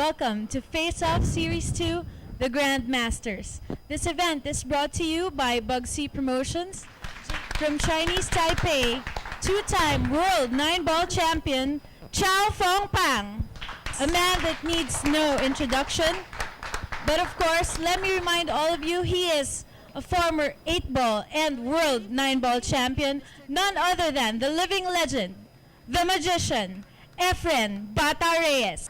Welcome to Face Off Series 2, the Grandmasters. This event is brought to you by Bugsy Promotions. From Chinese Taipei, two-time world 9-ball champion, Chao FONG-PANG. A man that needs no introduction. But of course, let me remind all of you, he is a former 8-ball and world 9-ball champion, none other than the living legend, the magician, EFREN Reyes.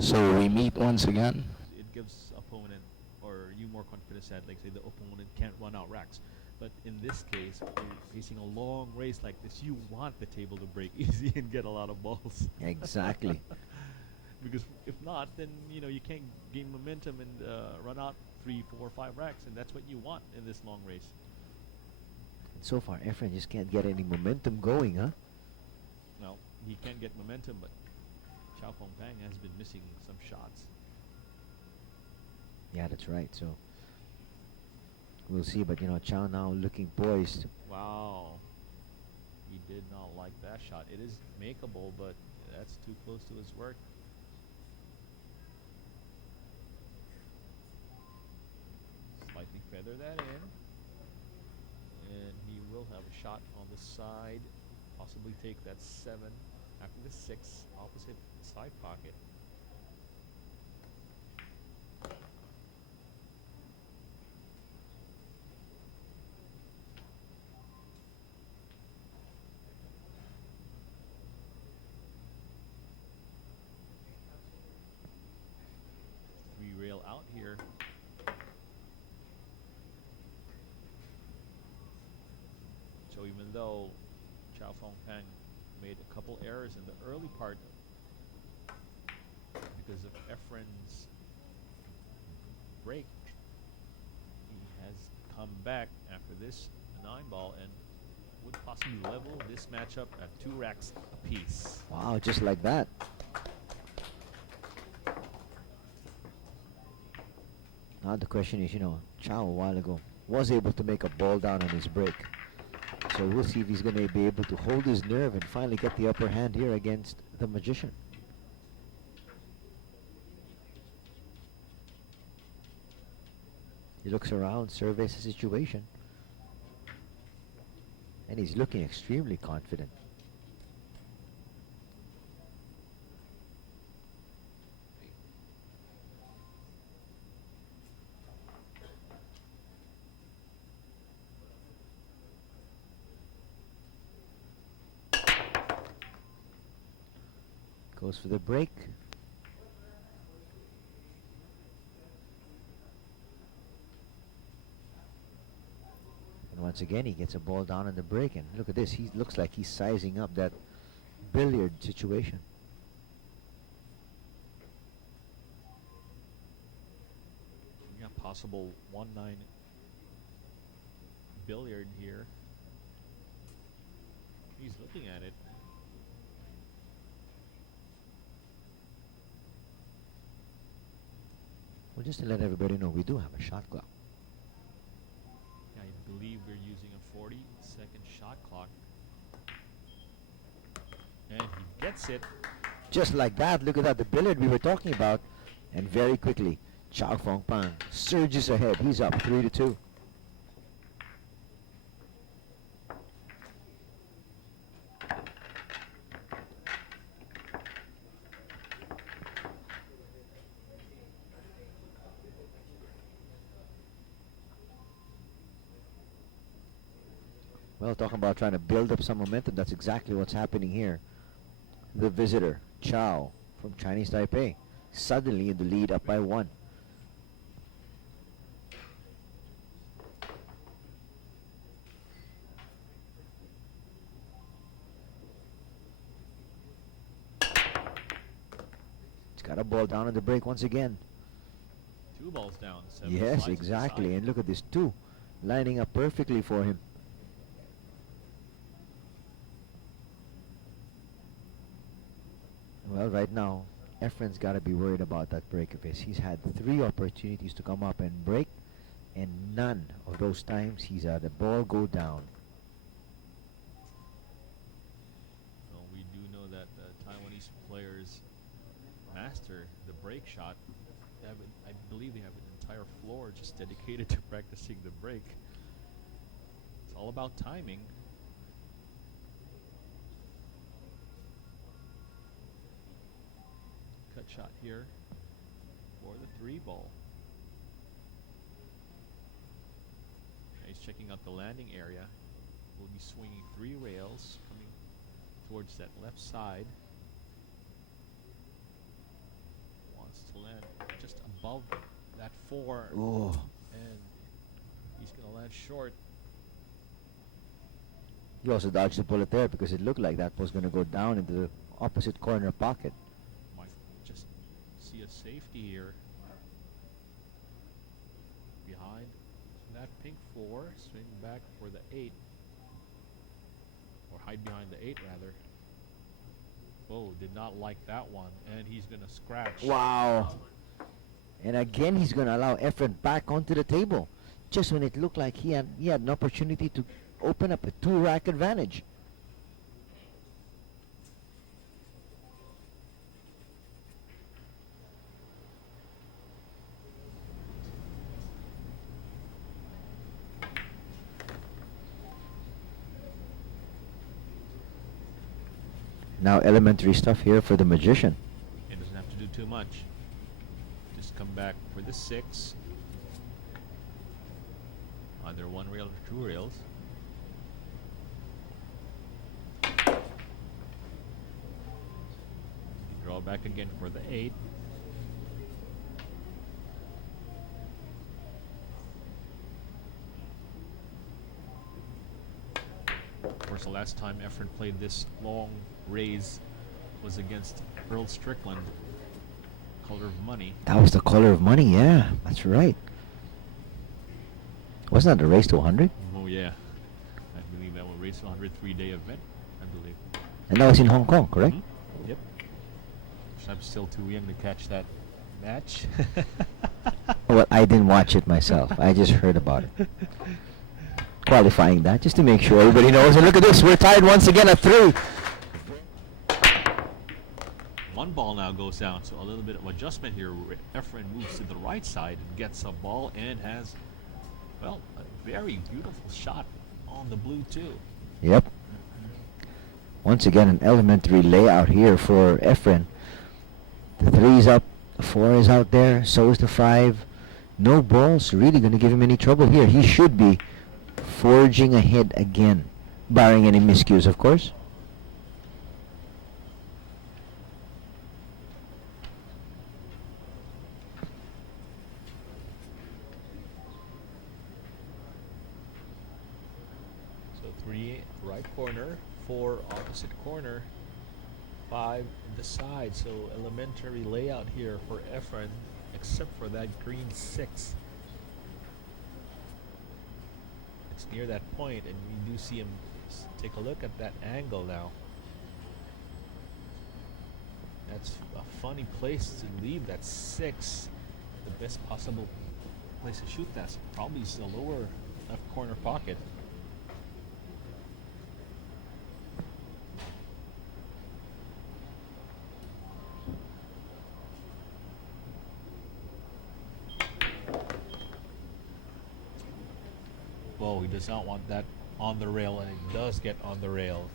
So we meet once again. It gives opponent or you more confidence that, like, say, the opponent can't run out racks. But in this case, when you're facing a long race like this, you want the table to break easy and get a lot of balls. Exactly. Because if not, then you can't gain momentum and run out 3, 4, 5 racks, and that's what you want in this long race. And so far, EFREN just can't get any momentum going, huh? No, he can get momentum, but Chao FONG-PANG has been missing some shots. Yeah, that's right. So we'll see. But Chao now looking poised. Wow, he did not like that shot. It is makeable, but that's too close to his work. Slightly feather that in, and he will have a shot on the side, possibly take that 7 after the 6 opposite side pocket. We rail out here. So even though Chao FONG-PANG made a couple errors in the early part because of EFREN's break, he has come back after this 9-ball and would possibly level this matchup at 2 racks apiece. Wow, just like that. Now the question is, Chao a while ago was able to make a ball down on his break. So we'll see if he's going to be able to hold his nerve and finally get the upper hand here against the magician. He looks around, surveys the situation, and he's looking extremely confident. Goes for the break. And once again, he gets a ball down on the break. And look at this. He looks like he's sizing up that billiard situation. Yeah, possible 1-9 billiard here. He's looking at it. Well, just to let everybody know, we do have a shot clock. Yeah, I believe we're using a 40-second shot clock. And he gets it. Just like that, look at that, the billiard we were talking about. And very quickly, Chao FONG-PANG surges ahead. He's up 3-2. Well, talking about trying to build up some momentum, that's exactly what's happening here. The visitor, Chao, from Chinese Taipei, suddenly in the lead, up by 1. He's got a ball down on the break once again. 2 balls down. 7 Yes, slides to the exactly. side. And look at this, 2 lining up perfectly for him. Well, right now, EFREN's got to be worried about that break of his. He's had 3 opportunities to come up and break, and none of those times he's had the ball go down. Chinese players master the break shot. I believe they have an entire floor just dedicated to practicing the break. It's all about timing. Cut shot here for the 3 ball. Now he's checking out the landing area. Will be swinging 3 rails coming towards that left side. Wants to land just above that 4. Oh. And he's going to land short. He also dodged the bullet there because it looked like that was going to go down into the opposite corner pocket. Might just see a safety here. Behind that pink 4, swing back for the 8. Or hide behind the 8 rather. Oh, did not like that one, and he's gonna scratch. Wow. And again, he's going to allow EFREN back onto the table, just when it looked like he had an opportunity to open up a 2-rack advantage. Now elementary stuff here for the magician. He doesn't have to do too much. Just come back for the 6. Either 1 rail or 2 rails. Draw back again for the 8. Of course, the last time EFREN played this long raise was against Earl Strickland, Color of Money. That was the color of money, yeah, that's right. Wasn't that a race to 100? Oh yeah, I believe that was a race to 103-day event, I believe. And that was in Hong Kong, correct? Mhm. Yep. I'm still too young to catch that match. Well, I didn't watch it myself. I just heard about it. Qualifying that just to make sure everybody knows. And look at this, we're tied once again at 3. 1 ball now goes down, so a little bit of adjustment here. EFREN moves to the right side and gets a ball and has, well, a very beautiful shot on the blue too. Yep. Once again, an elementary layout here for EFREN. The 3 is up, the 4 is out there, so is the 5. No balls really going to give him any trouble here. He should be forging ahead again, barring any miscues, of course. So 3 right corner, 4 opposite corner, 5 in the side. So elementary layout here for EFREN, except for that green 6. It's near that point, and we do see him take a look at that angle now. That's a funny place to leave that 6. The best possible place to shoot that's probably is the lower left corner pocket. Whoa, he does not want that on the rail, and it does get on the rail.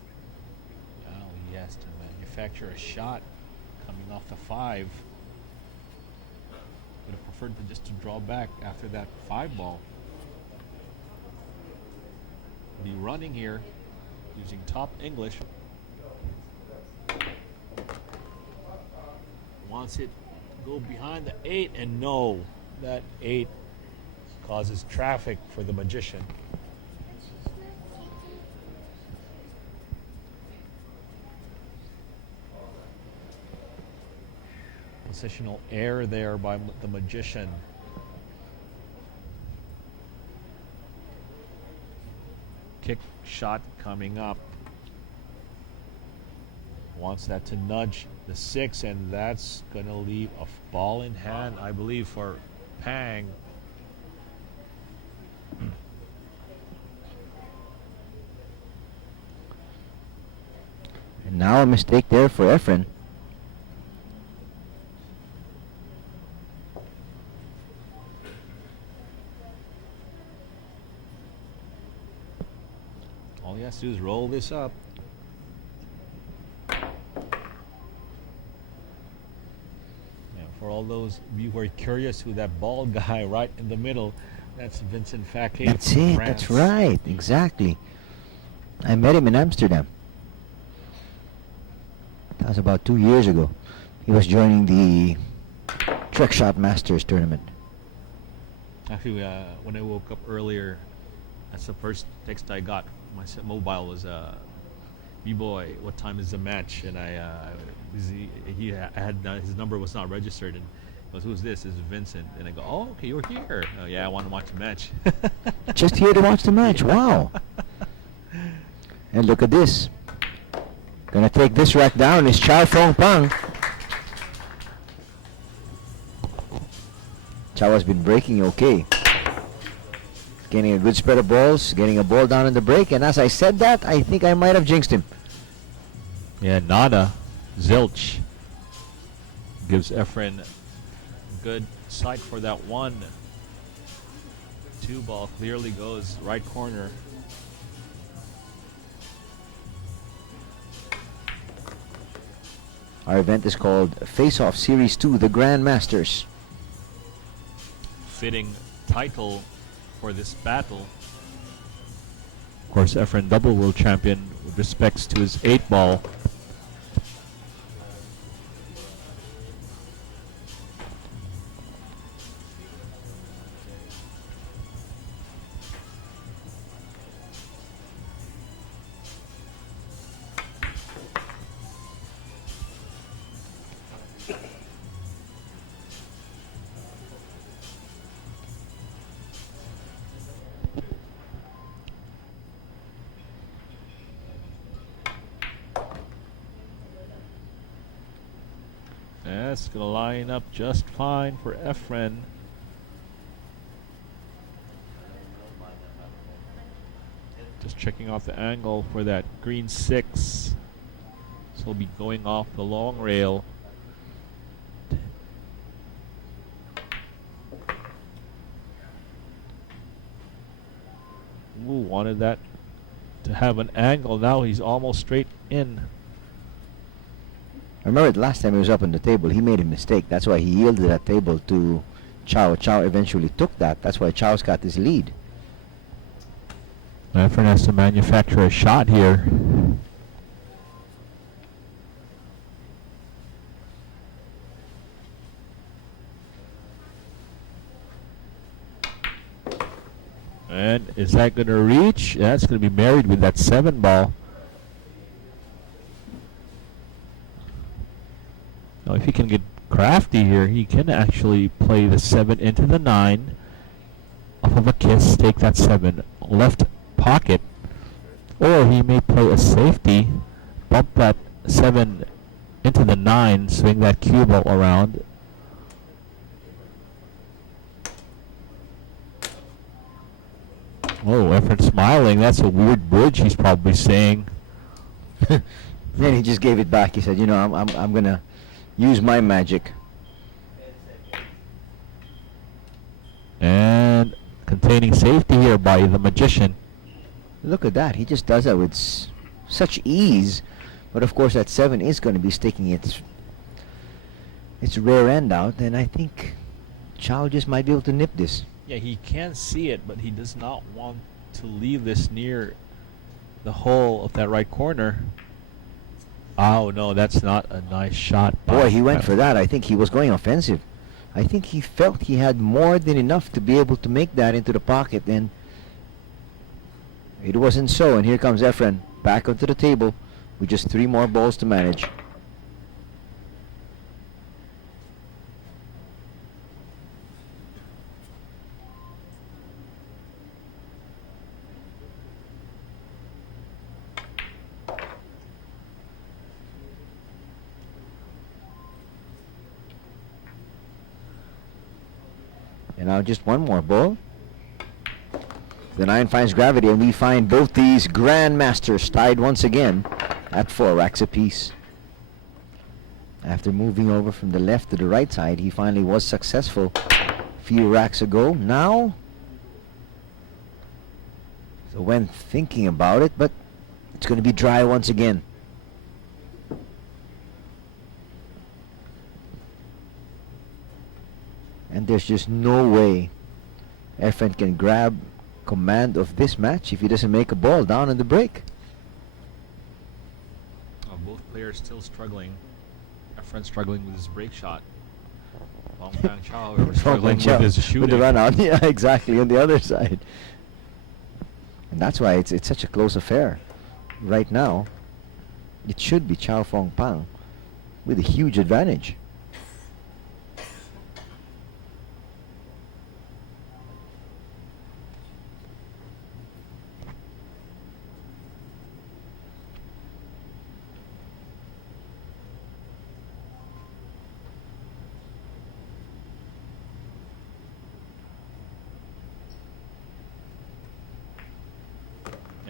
Now he has to manufacture a shot coming off the 5. Would have preferred to just to draw back after that 5 ball. Be running here using top English. Wants it to go behind the 8, and no, that 8 causes traffic for the magician. Positional error there by the magician. Kick shot coming up. Wants that to nudge the 6, and that's going to leave a ball in hand, I believe, for Pang. And now a mistake there for EFREN. has to do is roll this up. Yeah, for all those of you who are curious who that bald guy right in the middle, that's Vincent Fouquet. That's from it. France. That's right. Exactly. I met him in Amsterdam. That was about 2 years ago. He was joining the Trick Shot Masters tournament. Actually, when I woke up earlier, that's the first text I got. My mobile was, B-boy, what time is the match? And I had his number was not registered, and he goes, who's this? This is Vincent. And I go, oh, okay, you're here. Oh, yeah, I want to watch the match. Just here to watch the match. Wow. And look at this. Gonna take this rack down is Chao FONG-PANG. Chao has been breaking okay. Getting a good spread of balls, getting a ball down in the break, and as I said that, I think I might have jinxed him. Yeah, nada. Zilch gives EFREN a good sight for that one. 2 ball clearly goes right corner. Our event is called Face Off Series 2, the Grandmasters. Fitting title for this battle. Of course, EFREN double world champion with respects to his 8 ball. That's going to line up just fine for EFREN. Just checking out the angle for that green 6. So he'll be going off the long rail. Ooh, wanted that to have an angle. Now he's almost straight in. I remember the last time he was up on the table, he made a mistake. That's why he yielded that table to Chao. Chao eventually took that. That's why Chao's got this lead. EFREN has to manufacture a shot here. And is that going to reach? That's going to be married with that 7 ball. Now, if he can get crafty here, he can actually play the 7 into the 9 off of a kiss, take that 7 left pocket, or he may play a safety, bump that 7 into the 9, swing that cue ball around. Oh, EFREN smiling. That's a weird bridge, he's probably saying. Then he just gave it back. He said, you know, I'm gonna use my magic. And containing safety here by the magician. Look at that. He just does that with such ease. But of course that 7 is going to be sticking its rear end out, and I think Chao just might be able to nip this. Yeah, he can see it, but he does not want to leave this near the hole of that right corner. Oh, no, that's not a nice shot. Boy, he went for that. I think he was going offensive. I think he felt he had more than enough to be able to make that into the pocket, and it wasn't so. And here comes EFREN back onto the table with just 3 more balls to manage. And now just 1 more ball. The 9 finds gravity, and we find both these grandmasters tied once again at 4 racks apiece. After moving over from the left to the right side, he finally was successful a few racks ago. Now, so when thinking about it, but It's going to be dry once again. And there's just no way EFREN can grab command of this match if he doesn't make a ball down in the break. Both players still struggling. EFREN struggling with his break shot. FONG-PANG Chao, however, struggling with his shooting. With the run out. Yeah, exactly, on the other side. And that's why it's such a close affair. Right now, it should be Chao FONG-PANG with a huge advantage.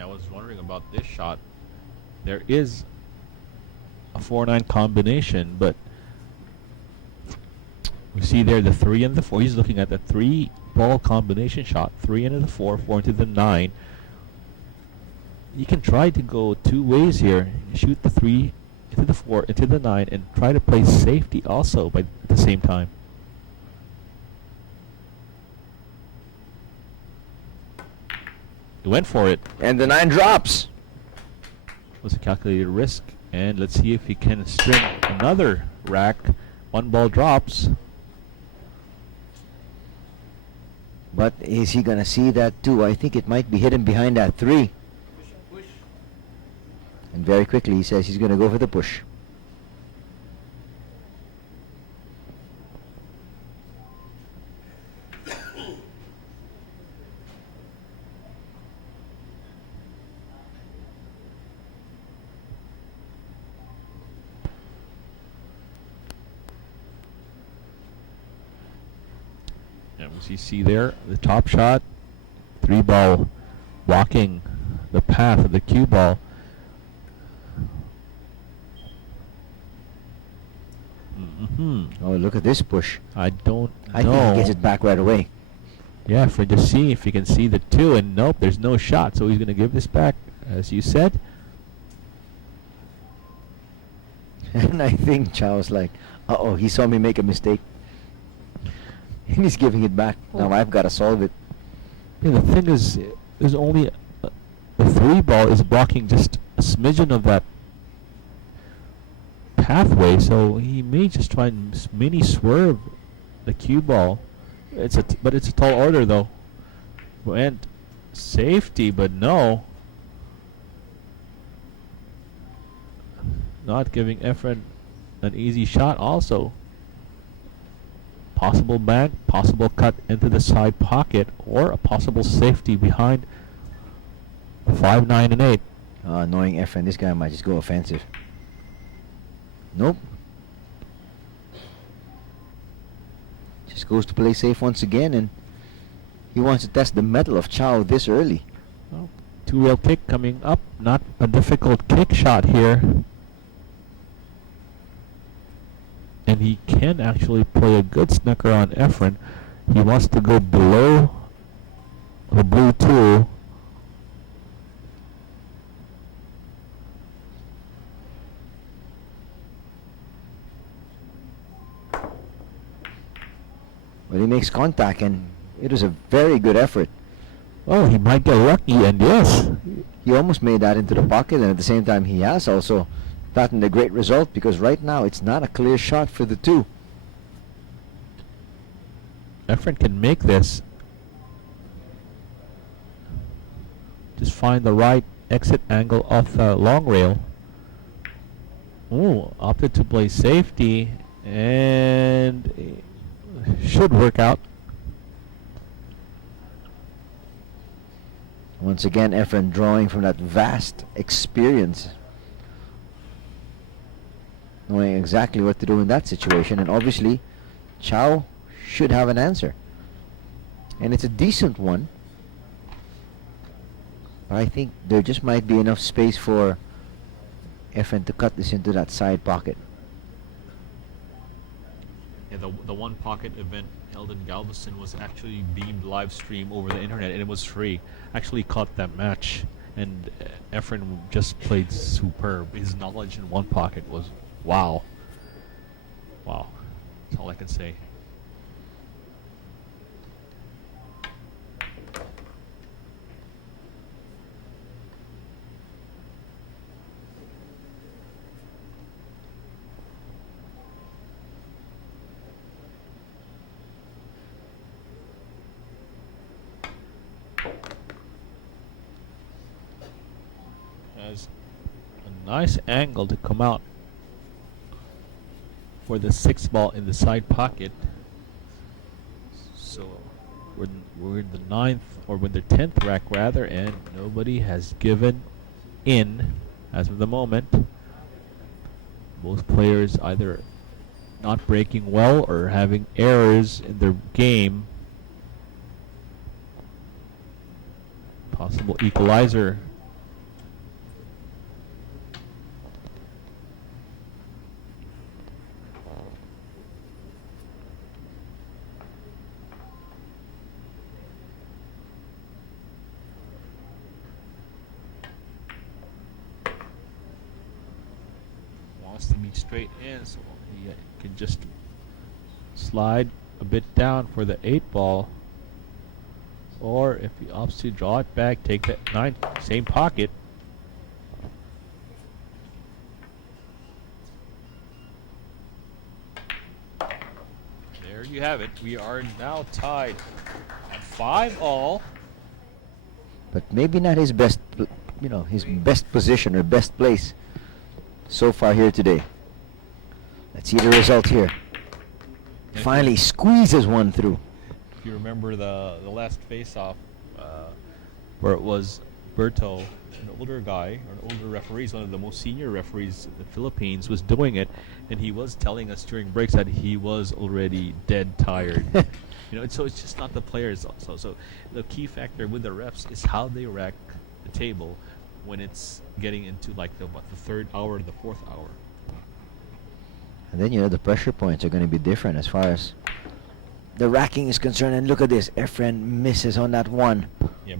I was wondering about this shot. There is a 4-9 combination, but we see there the 3 and the 4. He's looking at the 3-ball combination shot. 3 into the 4, 4 into the 9. You can try to go two ways here. Shoot the 3 into the 4, into the 9, and try to play safety also by at the same time. He went for it. And the 9 drops. Was a calculated risk, and let's see if he can string another rack. 1 ball drops. But is he going to see that too? I think it might be hidden behind that 3. And very quickly he says he's going to go for the push. And as you see there, the top shot, 3-ball blocking the path of the cue ball. Oh, look at this push. I don't I know. think he gets it back right away. Yeah, for just see if he can see the 2, and nope, there's no shot, so he's going to give this back, as you said. And I think Chao's like, uh-oh, he saw me make a mistake. And he's giving it back. Now I've got to solve it. Yeah, the thing is, there's only the 3-ball is blocking just a smidgen of that pathway, so he may just try and mini swerve the cue ball. But it's a tall order though. And safety, but no. Not giving EFREN an easy shot also. Possible bank, possible cut into the side pocket, or a possible safety behind 5, 9, and 8. Knowing EFREN, this guy might just go offensive. Nope. Just goes to play safe once again, and he wants to test the mettle of Chao this early. Well, 2-rail kick coming up, not a difficult kick shot here. And he can actually play a good snooker on EFREN. He wants to go below the blue 2. But he makes contact, and it was a very good effort. Oh, he might get lucky, and yes. He almost made that into the pocket, and at the same time he has also gotten a great result, because right now it's not a clear shot for the 2. EFREN can make this. Just find the right exit angle off the long rail. Ooh, opted to play safety, and should work out. Once again, EFREN drawing from that vast experience, knowing exactly what to do in that situation, and obviously Chao should have an answer, and it's a decent one. But I think there just might be enough space for EFREN to cut this into that side pocket. Yeah, the one pocket event held in Galveston was actually beamed live stream over the internet, and it was free. Actually caught that match. And EFREN just played superb. His knowledge in one pocket was wow. Wow. That's all I can say. Has a nice angle to come out for the 6th ball in the side pocket. So we're in the 9th, or with the 10th rack rather, and nobody has given in as of the moment. Both players either not breaking well or having errors in their game. Possible equalizer. Wants to be straight in, so he can just slide a bit down for the 8 ball. Or if he opts to draw it back, take that 9, same pocket. There you have it. We are now tied at 5-all. But maybe not his best, his best position or best place so far here today. Let's see the result here. Finally squeezes one through. If you remember the last face-off, where it was Berto, an older guy, or an older referee, one of the most senior referees in the Philippines, was doing it, and he was telling us during breaks that he was already dead tired. So it's just not the players also. So the key factor with the refs is how they rack the table when it's getting into like the 3rd hour to the 4th hour. And then the pressure points are going to be different as far as the racking is concerned. And look at this, EFREN misses on that one. Yeah,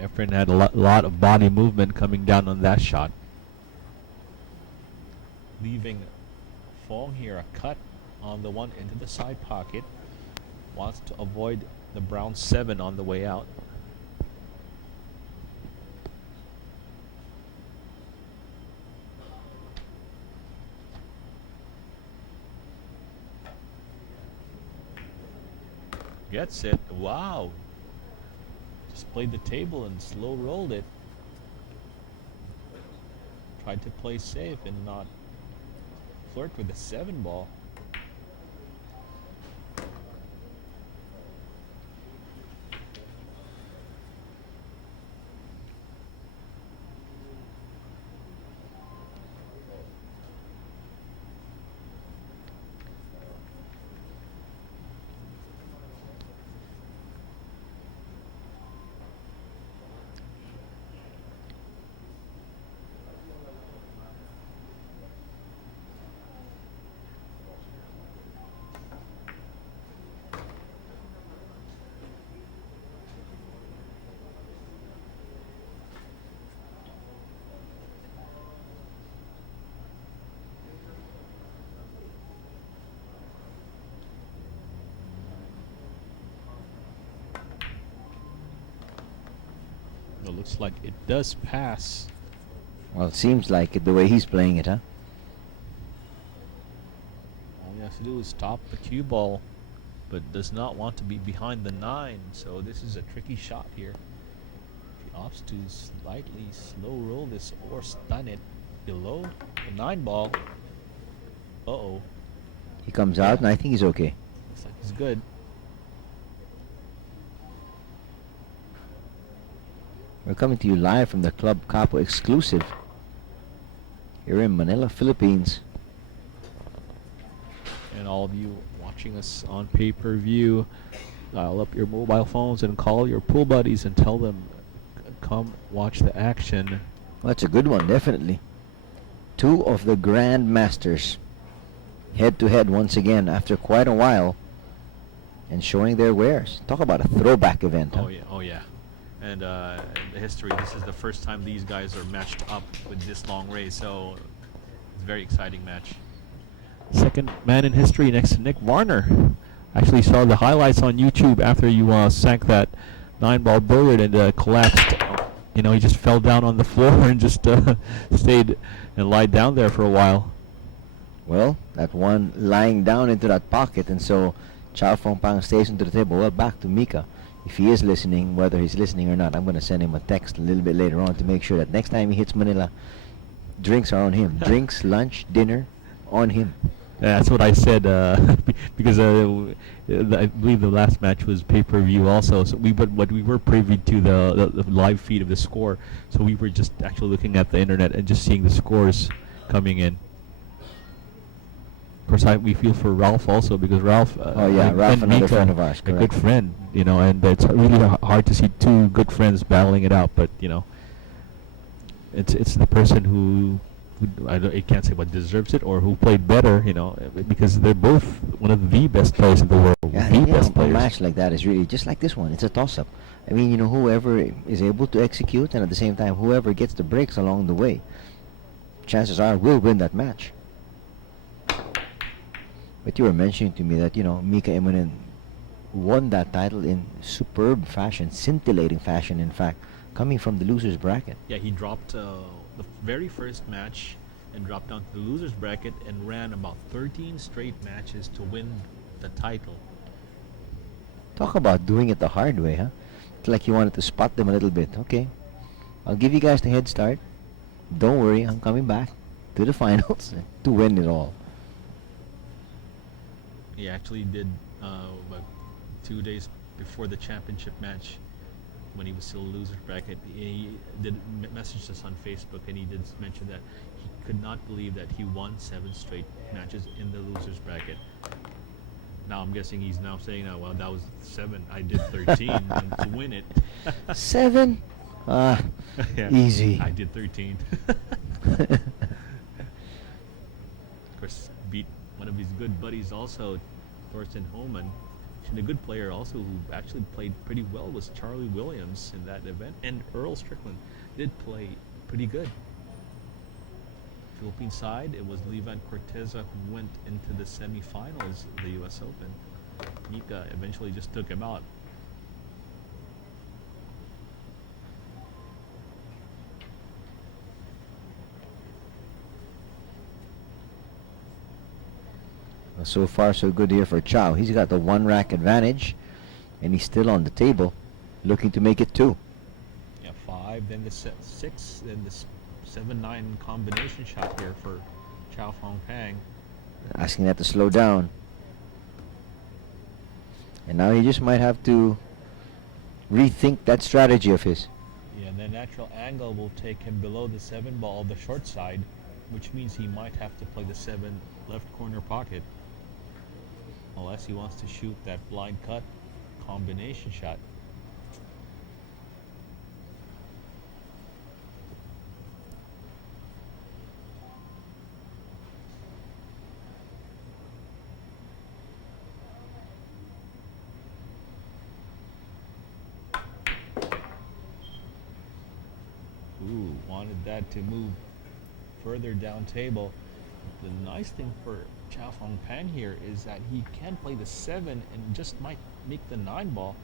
EFREN had a lot of body movement coming down on that shot, leaving FONG here a cut on the one into the side pocket. Wants to avoid the brown 7 on the way out. Gets it. Wow. Just played the table and slow rolled it. Tried to play safe and not flirt with the 7 ball. It looks like it does pass. Well, it seems like it the way he's playing it, huh? All he has to do is stop the cue ball, but does not want to be behind the 9, so this is a tricky shot here. If he opts to slightly slow roll this or stun it below the 9 ball. Uh-oh. He comes out, and I think he's okay. Looks like he's good. We're coming to you live from the Club Capo exclusive here in Manila, Philippines. And all of you watching us on pay-per-view, dial up your mobile phones and call your pool buddies and tell them, come watch the action. Well, that's a good one, definitely. 2 of the Grand Masters head-to-head once again after quite a while and showing their wares. Talk about a throwback event. Oh Huh? yeah, oh yeah. And in the history, this is the first time these guys are matched up with this long raise, so it's a very exciting match. Second man in history next to Nick Warner. Actually saw the highlights on YouTube after you sank that 9-ball billiard and collapsed. You know, he just fell down on the floor and just stayed and lied down there for a while. Well, that one lying down into that pocket, and so Chao FONG-PANG stays into the table. Well, back to Mika. If he is listening, whether he's listening or not, I'm going to send him a text a little bit later on to make sure that next time he hits Manila, drinks are on him. Drinks, lunch, dinner, on him. Yeah, that's what I said because I believe the last match was pay-per-view also. So we were privy to the live feed of the score, so we were just actually looking at the internet and just seeing the scores coming in. Of course, we feel for Ralph also because Ralph. Ralph, another Mika, friend of ours, a correct. good friend, you know, and it's really hard to see two good friends battling it out. But you know, it's the person who I can't say what deserves it or who played better, you know, because they're both one of the best players in the world. Yeah, the best a players. match like that is really just like this one. It's a toss-up. I mean, you know, whoever is able to execute and at the same time whoever gets the breaks along the way, chances are will win that match. But you were mentioning to me that, you know, Mika Immonen won that title in superb fashion, scintillating fashion, in fact, coming from the loser's bracket. Yeah, he dropped the very first match and dropped down to the loser's bracket and ran about 13 straight matches to win the title. Talk about doing it the hard way, huh? It's like you wanted to spot them a little bit. Okay, I'll give you guys the head start. Don't worry, I'm coming back to the finals to win it all. He actually did about 2 days before the championship match, when he was still loser's bracket, he did message us on Facebook, and he did mention that he could not believe that he won 7 straight matches in the loser's bracket. Now I'm guessing he's now saying, "Oh, well, that was 7. I did 13 and to win it." 7? Yeah, Easy. I did 13. Of course, beat one of his good buddies also, Thorsten Homan. And a good player also who actually played pretty well was Charlie Williams in that event, and Earl Strickland did play pretty good. Philippine side, it was Levan Corteza who went into the semifinals of the U.S. Open. Mika eventually just took him out. So far, so good here for Chao. He's got the 1 rack advantage, and he's still on the table, looking to make it 2. Yeah, 5, then the 6, then the 7-9 combination shot here for Chao FONG-PANG. Asking that to slow down. And now he just might have to rethink that strategy of his. Yeah, and the natural angle will take him below the 7 ball, the short side, which means he might have to play the 7 left corner pocket. Unless he wants to shoot that blind cut combination shot. Ooh, wanted that to move further down table. The nice thing for Chao FONG-PANG here is that he can play the 7 and just might make the 9 ball.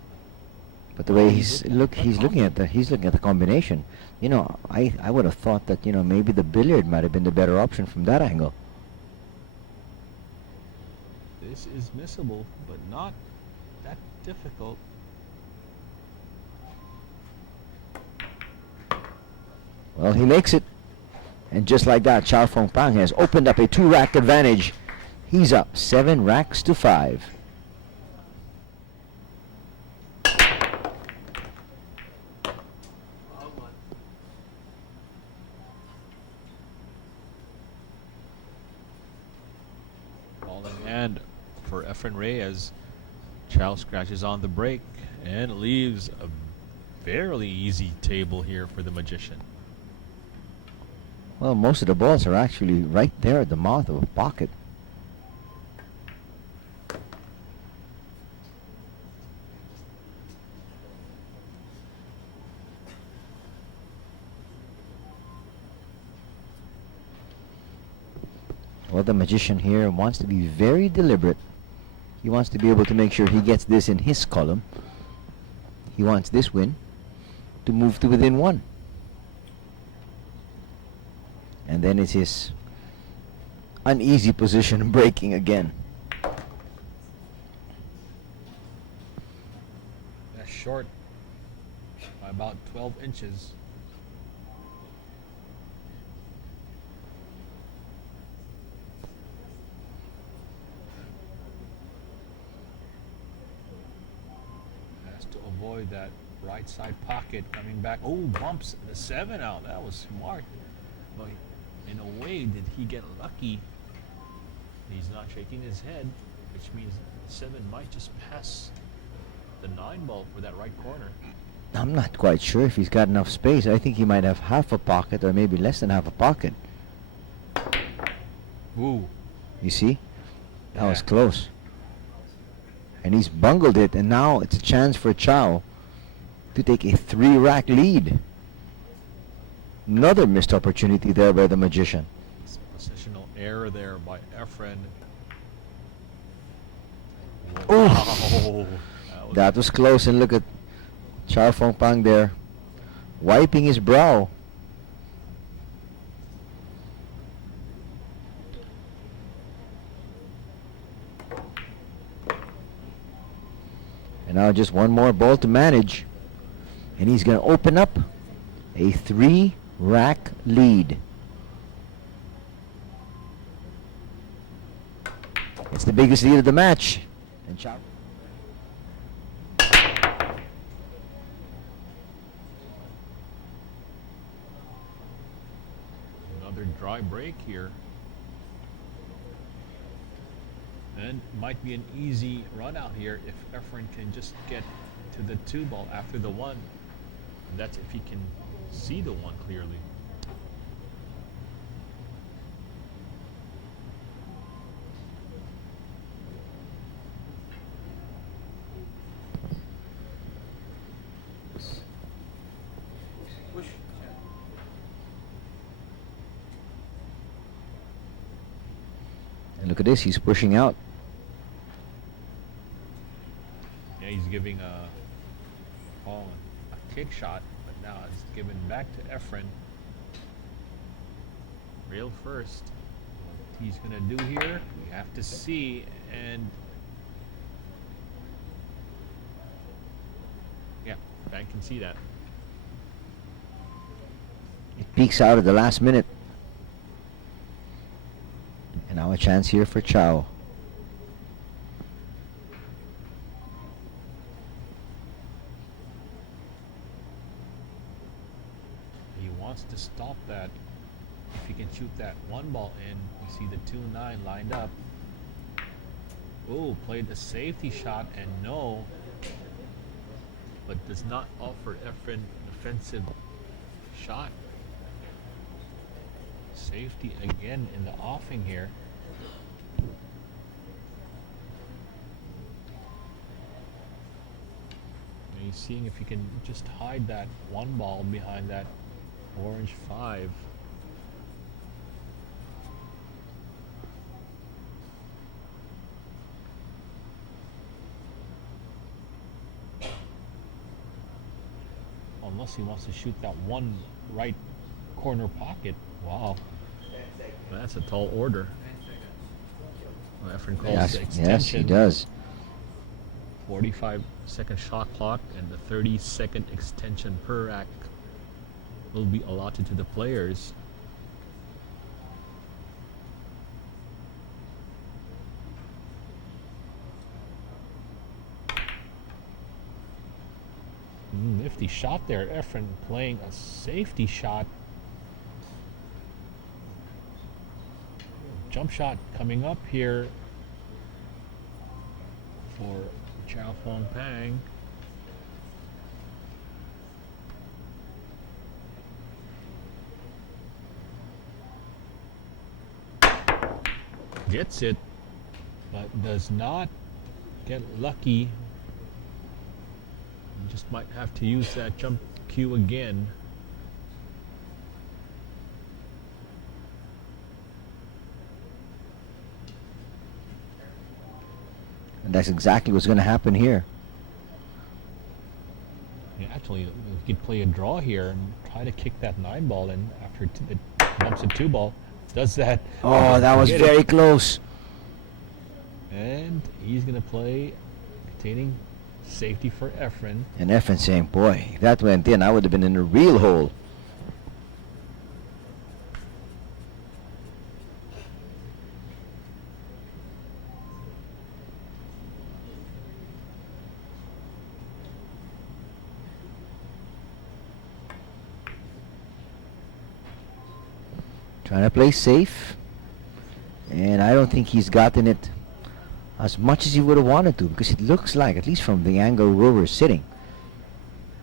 But the way he's looking at the combination. You know, I would have thought that, you know, maybe the billiard might have been the better option from that angle. This is missable, but not that difficult. Well, he makes it. And just like that, Chao FONG-PANG has opened up a 2-rack advantage. He's up 7 racks to 5. Ball in hand for EFREN Reyes. Chao scratches on the break and leaves a fairly easy table here for the magician. Well, most of the balls are actually right there at the mouth of a pocket. Well, the magician here wants to be very deliberate. He wants to be able to make sure he gets this in his column. He wants this win to move to within 1. And then it's his uneasy position breaking again. That's short by about 12 inches. Has to avoid that right side pocket coming back. Oh, bumps the 7 out. That was smart. But in a way, did he get lucky? He's not shaking his head, which means 7 might just pass the 9 ball for that right corner. I'm not quite sure if he's got enough space. I think he might have half a pocket or maybe less than half a pocket. Ooh. You see? That was Yeah. close. And he's bungled it, and now it's a chance for Chao to take a 3-rack lead. Another missed opportunity there by the magician. Positional error there by EFREN. Oof. Wow. That was close, and look at Chao FONG-PANG there, wiping his brow. And now just one more ball to manage, and he's going to open up a 3-rack lead. It's the biggest lead of the match. And Chao. Another dry break here. And might be an easy run out here if EFREN can just get to the 2 ball after the 1. And that's if he can see the 1 clearly. And look at this, he's pushing out. Yeah, he's giving a kick shot, but now it's given back to EFREN. Rail first. What he's gonna do here, we have to see. And yeah, Bang can see that. It peaks out at the last minute. And now a chance here for Chao. He wants to stop that. If he can shoot that 1 ball in, you see the 2-9 lined up. Oh, played a safety shot and no, but does not offer EFREN an offensive shot. Safety again in the offing here. And he's seeing if he can just hide that 1 ball behind that orange 5. Unless he wants to shoot that 1 right corner pocket. Wow. That's a tall order. Well, EFREN calls Yes, the yes, extension. he does. 45-second shot clock and the 30-second extension per rack will be allotted to the players. Nifty shot there. EFREN playing a safety shot. Jump shot coming up here for Chao FONG-PANG. Gets it, but does not get lucky. You just might have to use that jump cue again. And that's exactly what's going to happen here. Yeah, actually, he could play a draw here and try to kick that 9-ball, and after it bumps a 2-ball, does that. Oh, that was Get it. very close. And he's going to play containing safety for EFREN. And EFREN saying, boy, if that went in, I would have been in a real hole. Trying to play safe. And I don't think he's gotten it as much as he would have wanted to, because it looks like, at least from the angle where we're sitting,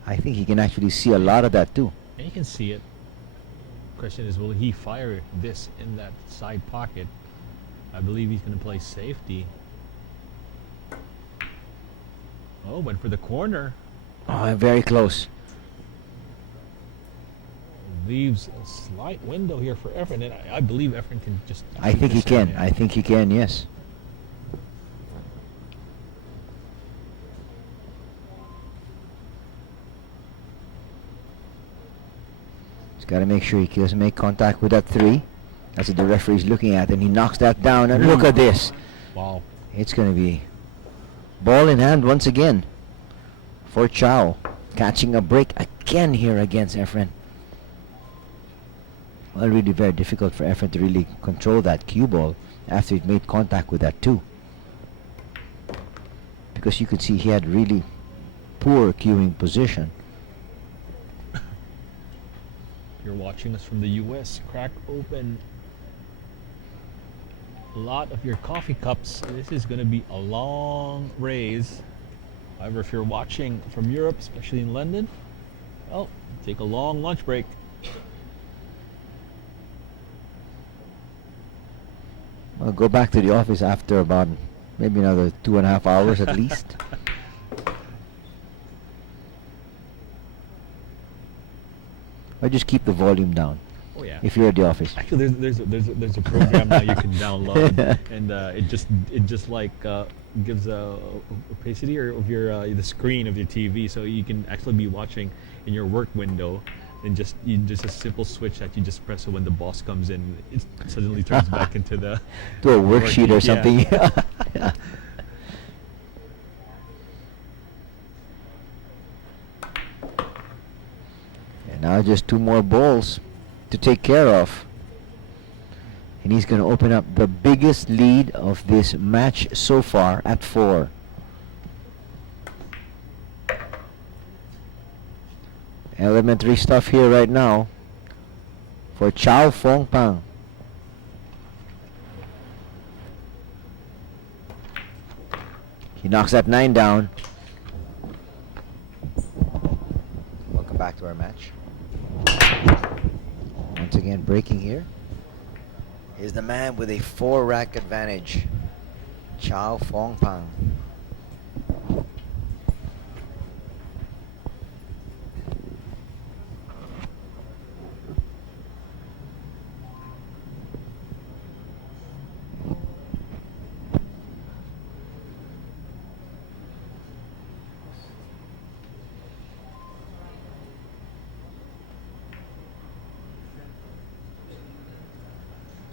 I think he can actually see a lot of that too. And you can see it. Question is, will he fire this in that side pocket? I believe he's going to play safety. Oh, went for the corner. Oh, very close. Leaves a slight window here for EFREN, and I believe EFREN can just. I shoot think he this in can. there. I think he can, yes. He's got to make sure he doesn't make contact with that 3. That's what the referee's looking at, and he knocks that down. And look at this. Wow. It's going to be ball in hand once again for Chao. Catching a break again here against EFREN. Well, really very difficult for EFREN to really control that cue ball after it made contact with that 2. Because you could see he had really poor cueing position. If you're watching us from the US, crack open a lot of your coffee cups. This is going to be a long raise. However, if you're watching from Europe, especially in London, well, take a long lunch break. I'll go back to the office after about maybe another 2.5 hours at least. Or just keep the volume down Oh yeah. if you're at the office. Actually, there's a program now you can download, and it just like gives a opacity of your the screen of your TV, so you can actually be watching in your work window, and just a simple switch that you just press, so when the boss comes in, it suddenly turns back into the To a worksheet or yeah. something. Yeah. And now just 2 more balls to take care of. And he's going to open up the biggest lead of this match so far at 4. Elementary stuff here right now for Chao FONG-PANG. He knocks that 9 down. Welcome back to our match. Once again, breaking here is the man with a 4-rack advantage, Chao FONG-PANG.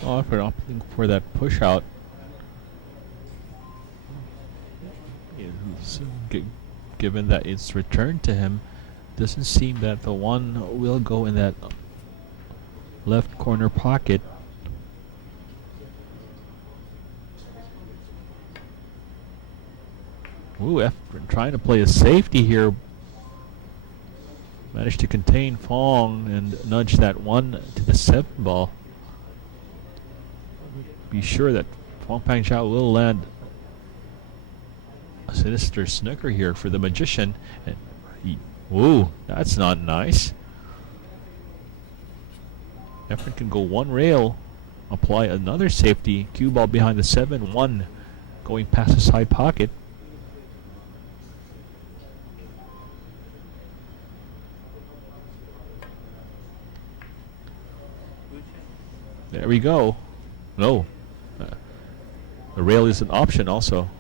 Oh, if we're opting for that push out, given that it's returned to him, doesn't seem that the 1 will go in that left corner pocket. Ooh, EFREN trying to play a safety here. Managed to contain Fong and nudge that 1 to the 7 ball. Be sure that FONG-PANG Chao will land a sinister snooker here for the magician. And ooh, that's not nice. EFREN can go 1 rail, apply another safety, cue ball behind the 7-1, going past the side pocket. There we go. No. The rail is an option also.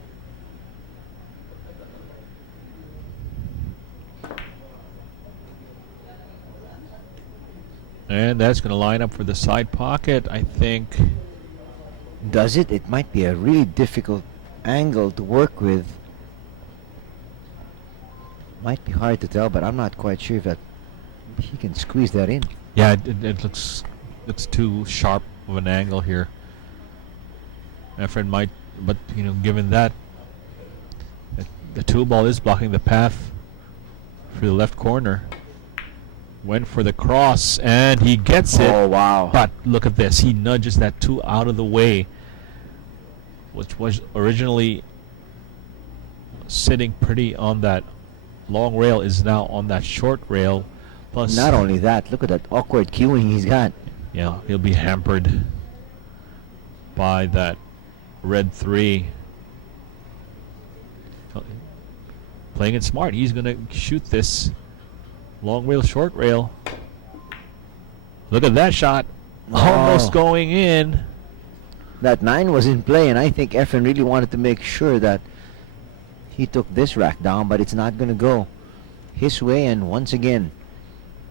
And that's going to line up for the side pocket, I think. Does it? It might be a really difficult angle to work with. Might be hard to tell, but I'm not quite sure if that he can squeeze that in. Yeah, it looks too sharp of an angle here. EFREN might, but given that the 2 ball is blocking the path for the left corner. Went for the cross and he gets it. Oh wow! But look at this. He nudges that 2 out of the way, which was originally sitting pretty on that long rail, is now on that short rail. Plus, Not only that, look at that awkward cueing he's got. yeah, he'll be hampered by that red 3. Playing it smart. He's going to shoot this long rail, short rail. Look at that shot. Almost going in. That 9 was in play, and I think EFREN really wanted to make sure that he took this rack down, but it's not going to go his way. And once again,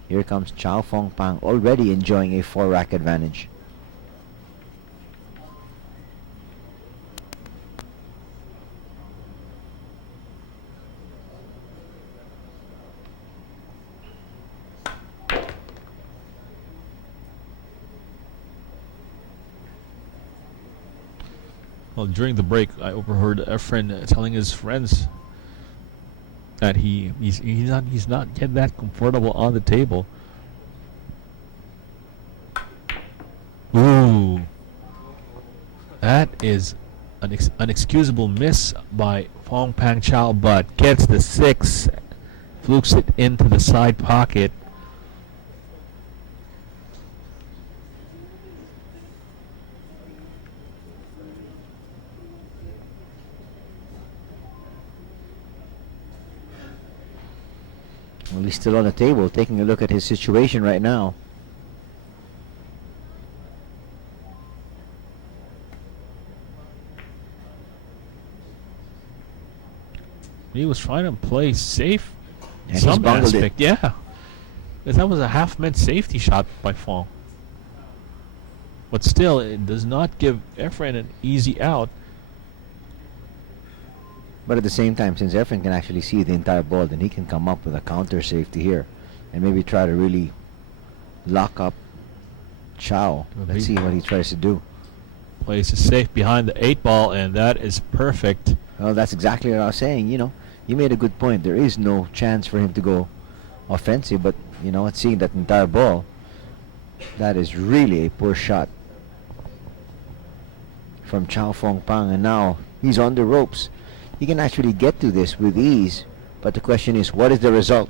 here comes Chao FONG-PANG, already enjoying a 4-rack advantage. Well, during the break, I overheard EFREN telling his friends that he's not yet that comfortable on the table. Ooh, that is an unexcusable miss by FONG-PANG Chao, but gets the 6, flukes it into the side pocket. Well, he's still on the table, taking a look at his situation right now. He was trying to play safe in And he's some bungled it. aspect. Yeah. Because that was a half-meant safety shot by Fong. But still, it does not give EFREN an easy out. But at the same time, since EFREN can actually see the entire ball, then he can come up with a counter safety here and maybe try to really lock up Chao. Well, Let's he- see what he tries to do. Plays it safe behind the 8-ball, and that is perfect. Well, that's exactly what I was saying. You made a good point. There is no chance for him to go offensive, but seeing that entire ball, that is really a poor shot from Chao FONG-PANG, and now he's on the ropes. He can actually get to this with ease, but the question is, what is the result?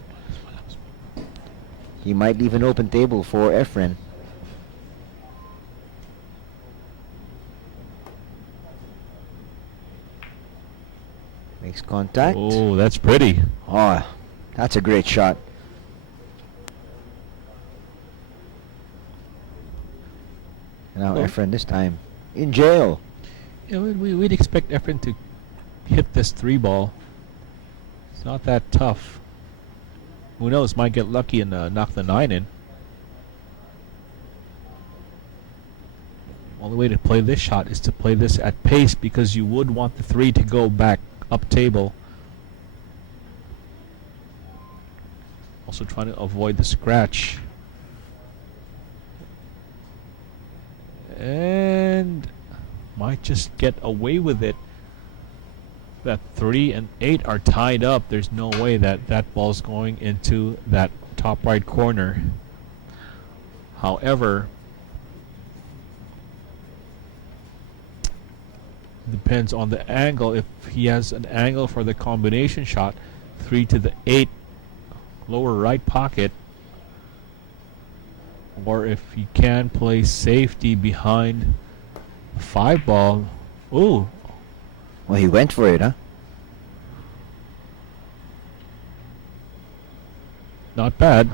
He might leave an open table for EFREN. Makes contact. Oh, that's pretty. Oh, that's a great shot. Now Oh. EFREN this time in jail. We'd expect EFREN to hit this 3-ball. It's not that tough. Who knows? Might get lucky and knock the 9 in. Only way to play this shot is to play this at pace, because you would want the 3 to go back up table. Also trying to avoid the scratch. And might just get away with it. That 3 and 8 are tied up. There's no way that that ball's going into that top right corner. However, depends on the angle. If he has an angle for the combination shot, 3 to the 8 lower right pocket, or if he can play safety behind 5-ball. Ooh, Well, he went for it, huh? not bad.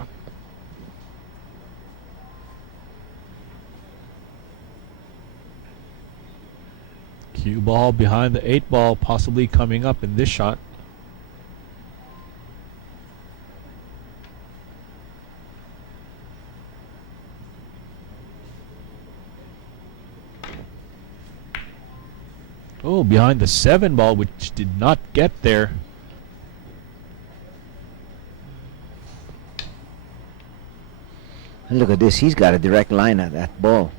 Cue ball behind the 8-ball, possibly coming up in this shot. Oh, behind the 7 ball, which did not get there. And look at this. He's got a direct line at that ball.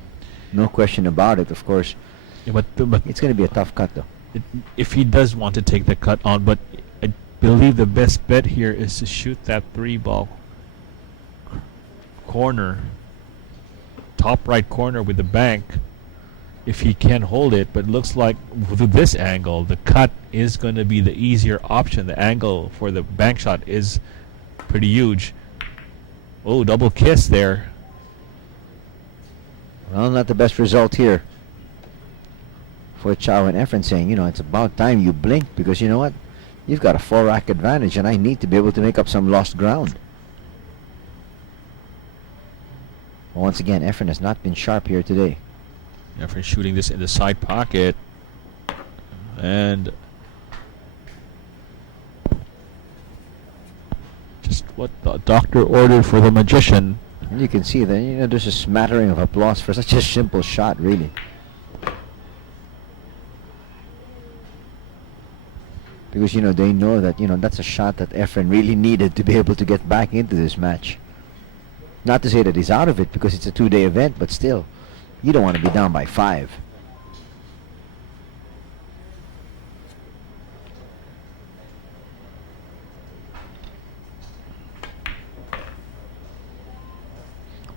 No question about it, of course. Yeah, but It's going to be a tough cut, though. if he does want to take the cut on, but I believe the best bet here is to shoot that 3 ball. Corner. Top right corner with the bank. If he can hold it, but looks like with this angle, the cut is going to be the easier option. The angle for the bank shot is pretty huge. Oh, double kiss there. Well, not the best result here for Chao and EFREN, saying, you know, it's about time you blink, because you know what? You've got a 4-rack advantage, and I need to be able to make up some lost ground. Once again, EFREN has not been sharp here today. EFREN shooting this in the side pocket. And just what the doctor ordered for the magician. And you can see that, you know, there's a smattering of applause for such a simple shot, really. Because, you know, they know that, you know, that's a shot that EFREN really needed to be able to get back into this match. Not to say that he's out of it, because it's a 2-day event, but still, you don't want to be down by 5.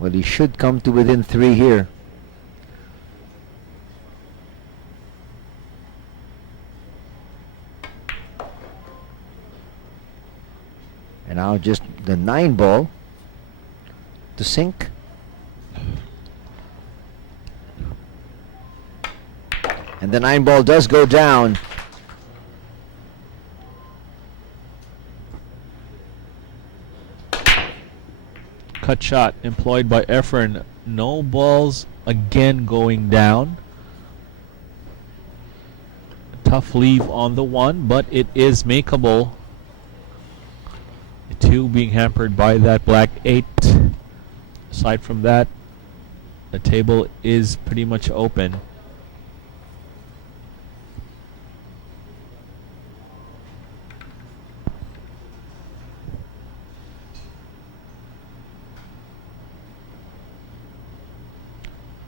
Well, he should come to within 3 here. And now just the 9 ball to sink. And the 9 ball does go down. Cut shot employed by EFREN. No balls again going down. Tough leave on the 1, but it is makeable. The 2 being hampered by that black 8. Aside from that, the table is pretty much open.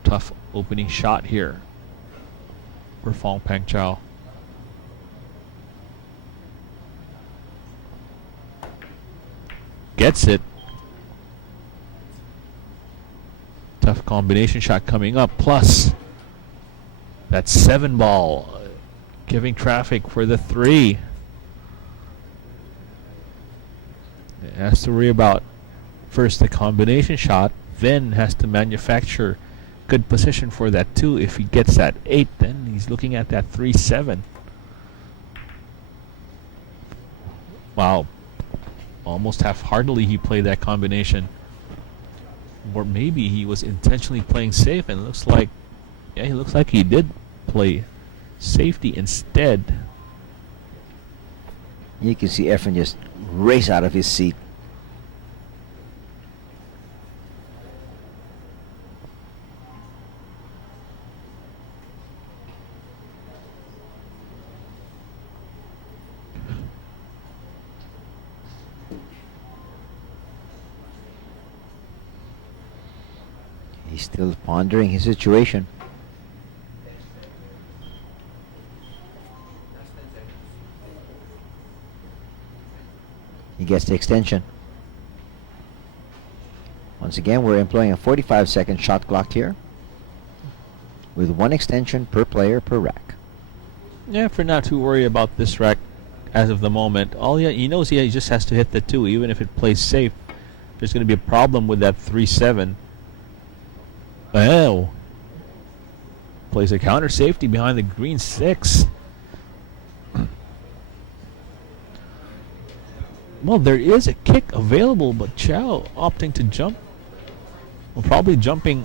Tough opening shot here for FONG-PANG Chao. Gets it. Tough combination shot coming up. Plus that 7 ball giving traffic for the 3. It has to worry about first the combination shot, then has to manufacture good position for that 2. If he gets that 8, then he's looking at that 3-7. Wow. Almost half-heartedly he played that combination. Or maybe he was intentionally playing safe, and it looks like, yeah, he looks like he did play safety instead. You can see EFREN just race out of his seat. He's still pondering his situation. He gets the extension. Once again, we're employing a 45-second shot clock here, with 1 extension per player per rack. Yeah, for not to worry about this rack as of the moment. All he knows he just has to hit the 2, even if it plays safe. There's going to be a problem with that 3-7. Oh. Plays a counter safety behind the green 6. Well, there is a kick available, but Chao opting to jump. Well, probably jumping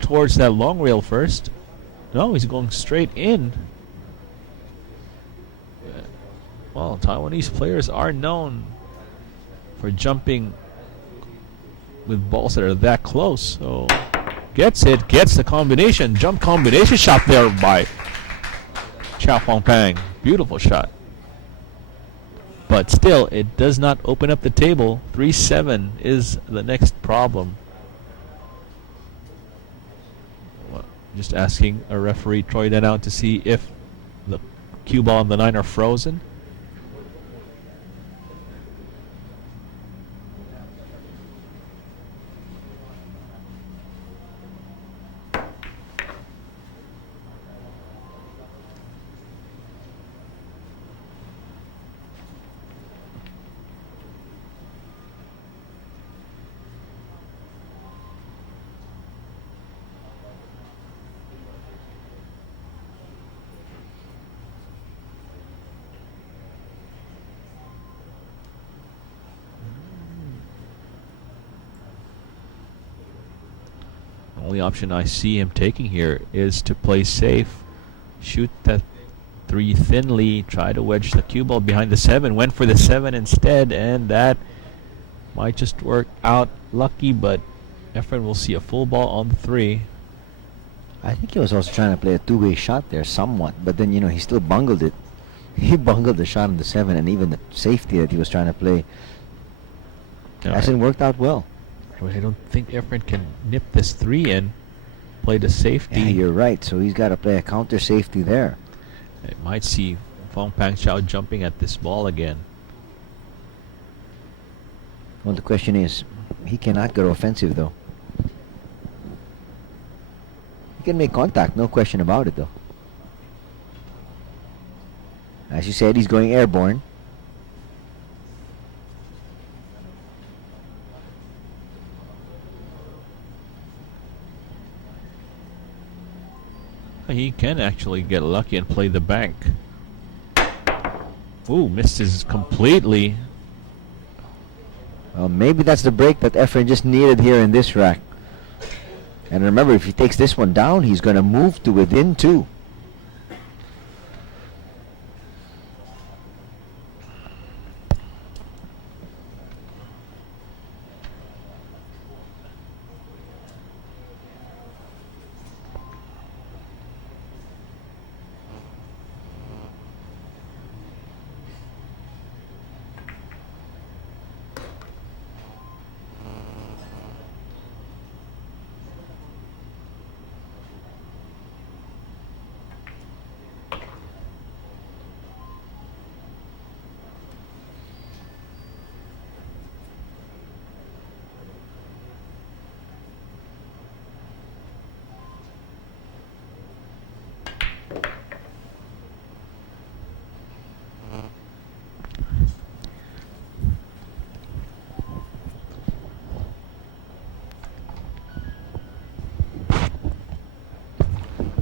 towards that long rail first. No, he's going straight in. Well, Taiwanese players are known for jumping with balls that are that close. So gets it, gets the combination, jump combination shot there by Chao. Chao FONG-PANG. Beautiful shot. But still, it does not open up the table. 3-7 is the next problem. Well, just asking a referee, Troy Den out, to see if the cue ball and the 9 are frozen. Only option I see him taking here is to play safe, shoot that 3 thinly, try to wedge the cue ball behind the 7, went for the 7 instead, and that might just work out lucky, but EFREN will see a full ball on the 3. I think he was also trying to play a two-way shot there somewhat, but then, he still bungled it. He bungled the shot on the 7, and even the safety that he was trying to play hasn't worked out well. I don't think EFREN can nip this 3 in, play the safety. Yeah, you're right. So he's got to play a counter safety there. It might see FONG-PANG Chao jumping at this ball again. Well, the question is, he cannot go offensive though. He can make contact, no question about it though. As you said, he's going airborne. He can actually get lucky and play the bank. Ooh, misses completely. Well, maybe that's the break that EFREN just needed here in this rack. And remember, if he takes this one down, he's going to move to within 2.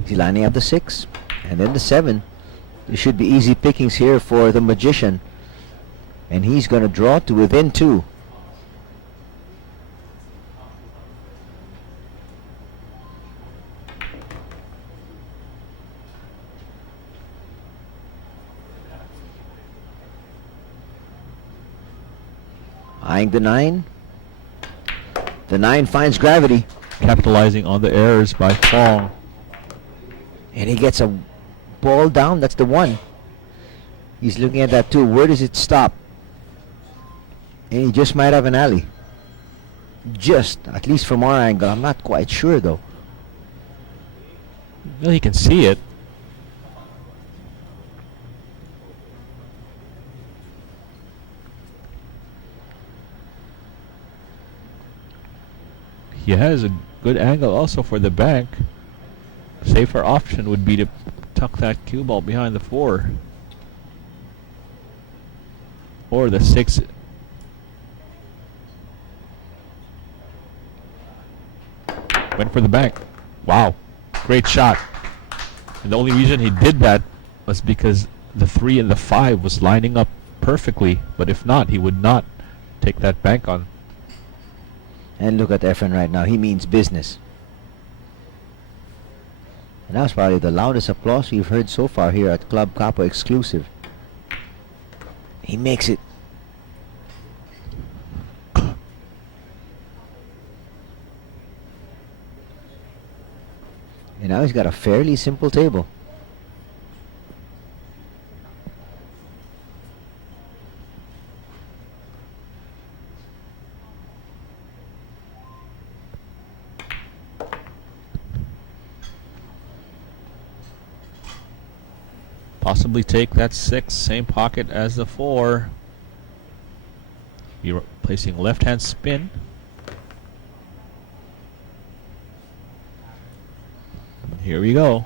He's lining up the 6 and then the 7. There should be easy pickings here for the magician. And he's going to draw to within 2. Eyeing the 9. The 9 finds gravity. Capitalizing on the errors by Fong. And he gets a ball down. That's the 1. He's looking at that 2. Where does it stop? And he just might have an alley. Just, at least from our angle. I'm not quite sure though. Well, he can see it. He has a good angle also for the bank. Safer option would be to tuck that cue ball behind the 4. Or the 6. Went for the bank. Wow. Great shot. And the only reason he did that was because the 3 and the 5 was lining up perfectly. But if not, he would not take that bank on. And look at EFREN right now. He means business. And that was probably the loudest applause we've heard so far here at Club Capo exclusive. He makes it. And now he's got a fairly simple table. possibly take that 6, same pocket as the 4. You're placing left hand spin. Here we go.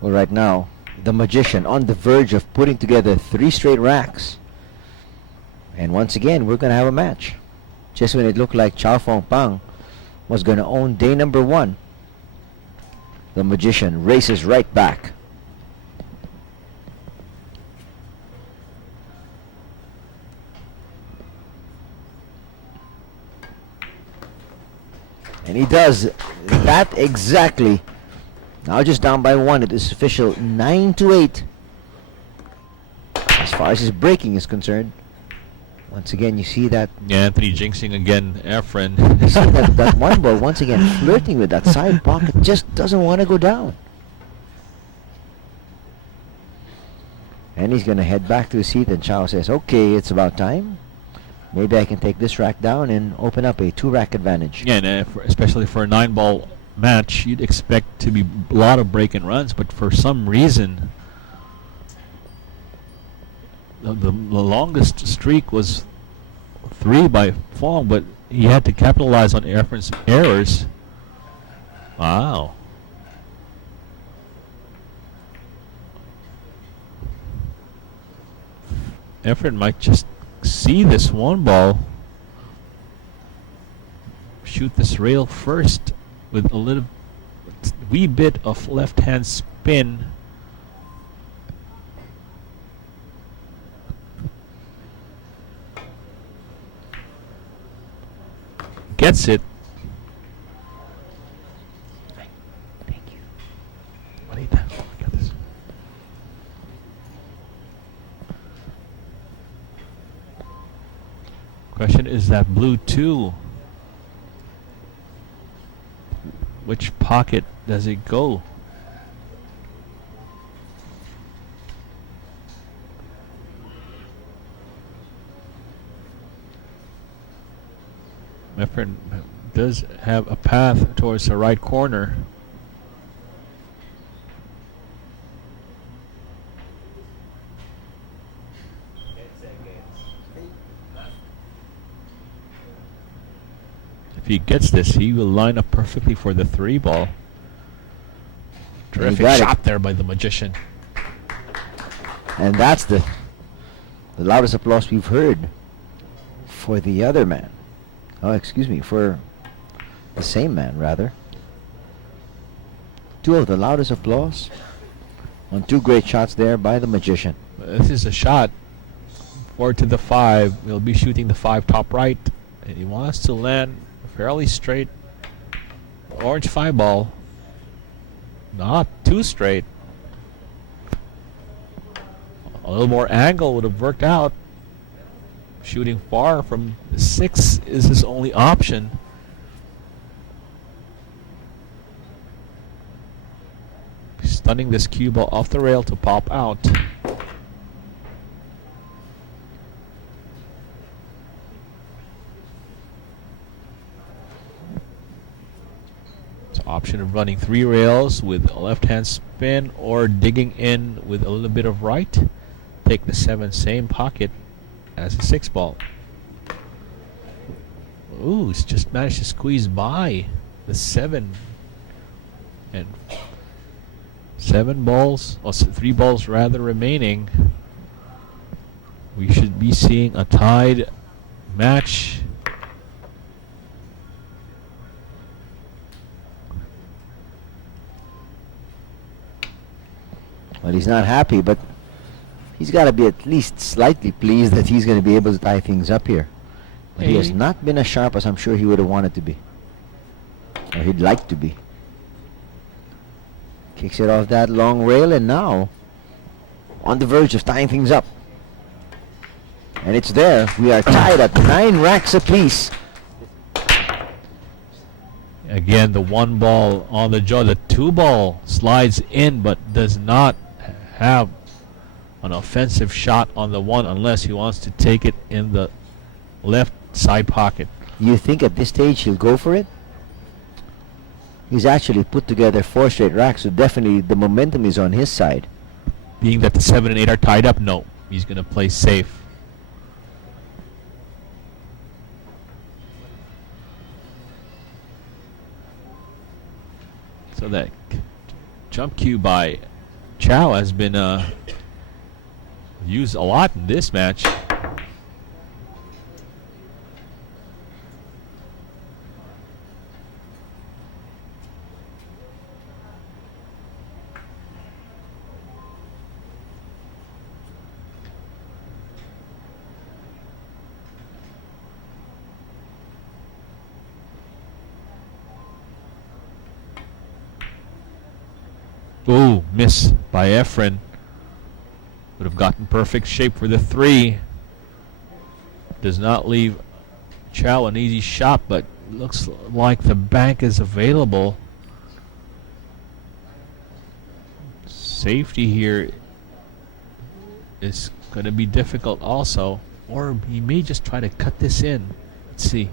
Well, right now, the magician on the verge of putting together 3 straight racks. And once again, we're going to have a match. Just when it looked like Chao FONG-PANG was going to own day number 1, the magician races right back. And he does that exactly. Now just down by 1. It is official 9-8 as far as his breaking is concerned. Once again, you see that. Yeah, Anthony jinxing again, EFREN. You see that 1 ball once again flirting with that side pocket, just doesn't want to go down. And he's going to head back to his seat, and Chao says, okay, it's about time. Maybe I can take this rack down and open up a 2-rack advantage. Yeah, and especially for a 9-ball match, you'd expect to be a lot of break and runs, but for some reason, the longest streak was 3 by Fong, but he had to capitalize on EFREN's errors. Wow. EFREN might just see this 1 ball, shoot this rail first with a little wee bit of left hand spin. Gets it. Thank you. What do you think? Look at this. Question is that blue 2. Which pocket does it go? My friend does have a path towards the right corner. If he gets this, he will line up perfectly for the 3 ball. Terrific got it. shot there by the magician. And that's the loudest applause we've heard for the other man. Oh, excuse me, for the same man, rather. 2 of the loudest applause on 2 great shots there by the magician. This is a shot. 4 to the 5. He'll be shooting the 5 top right. And he wants to land fairly straight. Orange 5 ball. Not too straight. A little more angle would have worked out. Shooting far from the 6 is his only option. Stunning this cue ball off the rail to pop out. Option of running 3 rails with a left hand spin or digging in with a little bit of right. Take the 7, same pocket as a 6 ball. Ooh, he's just managed to squeeze by the 7. And 7 balls, or 3 balls rather, remaining. We should be seeing a tied match. Well, he's not happy, but he's got to be at least slightly pleased that he's going to be able to tie things up here. But he has not been as sharp as I'm sure he would have wanted to be. Or he'd like to be. Kicks it off that long rail, and now on the verge of tying things up. And it's there. We are tied at 9 racks apiece. Again, the 1 ball on the jaw. The 2 ball slides in but does not have an offensive shot on the one unless he wants to take it in the left side pocket. You think at this stage he'll go for it? He's actually put together 4 straight racks, so definitely the momentum is on his side. Being that the 7 and 8 are tied up, no. He's going to play safe. So that jump cue by Chao has been used a lot in this match. Ooh, miss by EFREN. Would have gotten perfect shape for the 3. Does not leave Chao an easy shot, but looks like the bank is available. Safety here is going to be difficult also. Or he may just try to cut this in. Let's see.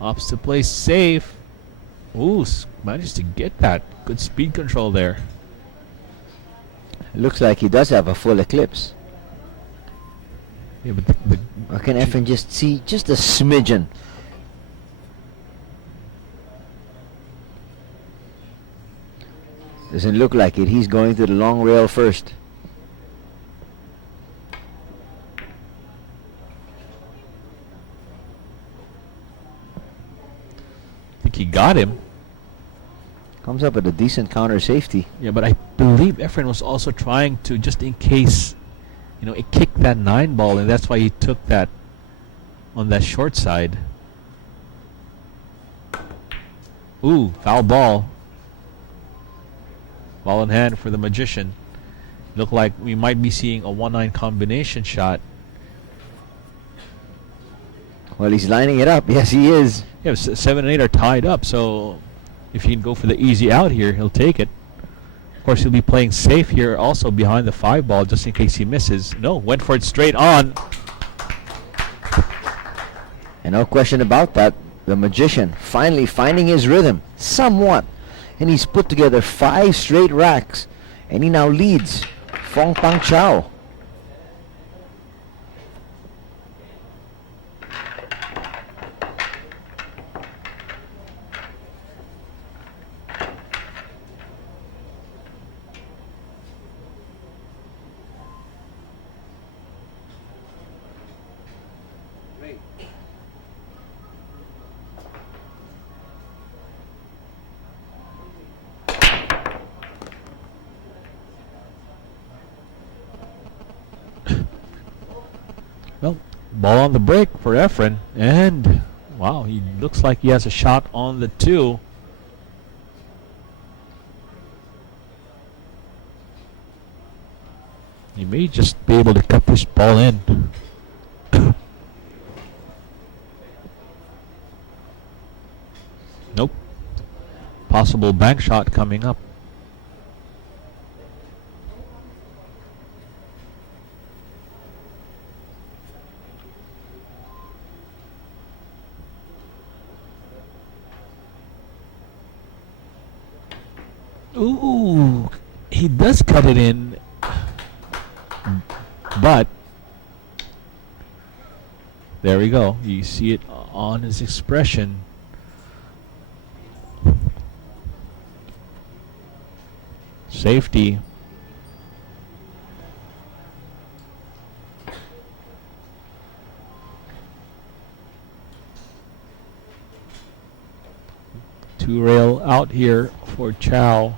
Opts to play safe. Ooh, managed to get that. Good speed control there. It looks like he does have a full eclipse. Yeah, but the Or can EFREN just see just a smidgen? Doesn't look like it. He's going to the long rail first. I think he got him. Comes up with a decent counter safety. Yeah, but I believe EFREN was also trying to, just in case, you know, it kicked that 9 ball, and that's why he took that on that short side. Ooh, foul ball. Ball in hand for the Magician. Look like we might be seeing a 1-9 combination shot. Well, he's lining it up. Yes, he is. Yeah, 7 and 8 are tied up, so if he can go for the easy out here, he'll take it. Of course, he'll be playing safe here also behind the 5 ball just in case he misses. No, went for it straight on. And no question about that. The Magician finally finding his rhythm, somewhat. And he's put together 5 straight racks. And he now leads FONG-PANG Chao. Well, ball on the break for EFREN, and wow, he looks like he has a shot on the 2. He may just be able to cut this ball in. Nope. Possible bank shot coming up. Ooh, he does cut it in, but there we go. You see it on his expression. Safety. Two rail out here for Chao.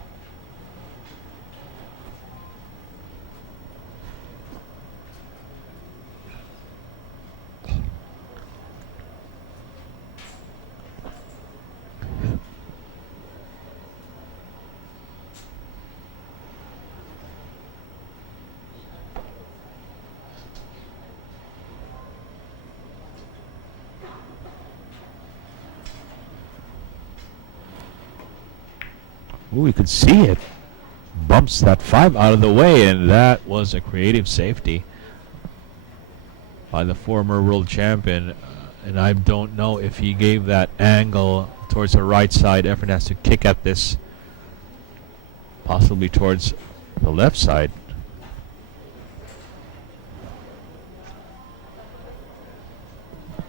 Ooh, you could see it. bumps that 5 out of the way, and that was a creative safety by the former world champion. And I don't know if he gave that angle towards the right side. EFREN has to kick at this, possibly towards the left side.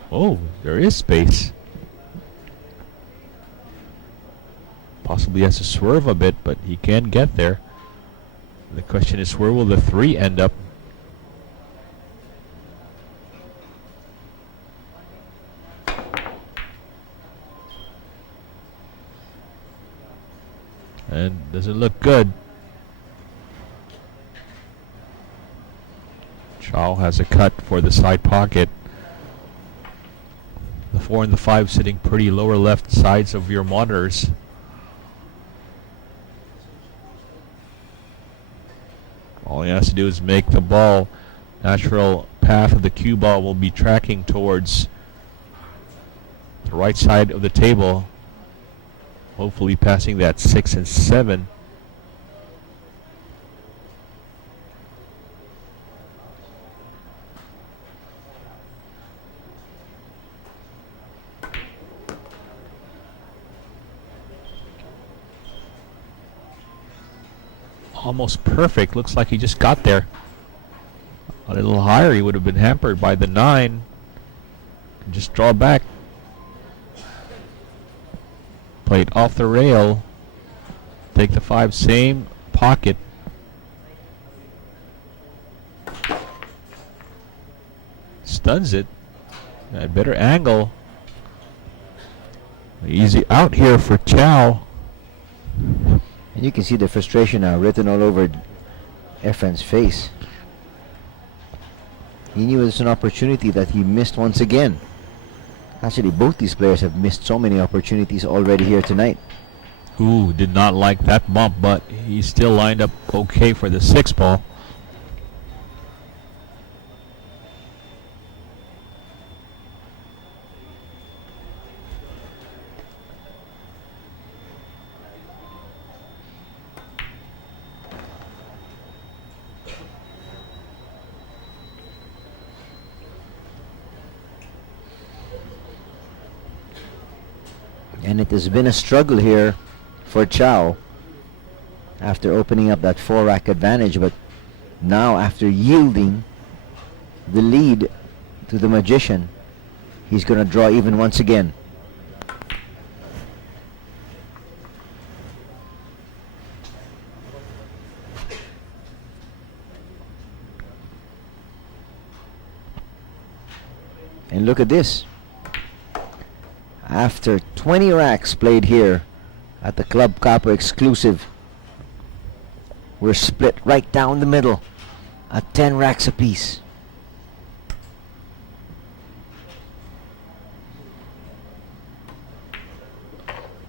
Oh, there is space. Possibly has to swerve a bit, but he can get there. The question is, where will the 3 end up? And doesn't look good. Chao has a cut for the side pocket. The 4 and the 5 sitting pretty lower left sides of your monitors. All he has to do is make the ball. Natural path of the cue ball will be tracking towards the right side of the table. Hopefully passing that 6 and 7. Almost perfect. Looks like he just got there. A little higher, he would have been hampered by the 9. Just draw back. Play it off the rail. Take the 5, same pocket. Stuns it. A better angle. Easy out here for Chao. And you can see the frustration now written all over EFREN's face. He knew it was an opportunity that he missed once again. Actually, both these players have missed so many opportunities already here tonight. Ooh, did not like that bump, but he still lined up okay for the 6 ball. And it has been a struggle here for Chao after opening up that 4-rack advantage, but now after yielding the lead to the magician, he's going to draw even once again. And look at this. After 20 racks played here at the Club Copper exclusive, we're split right down the middle at 10 racks apiece.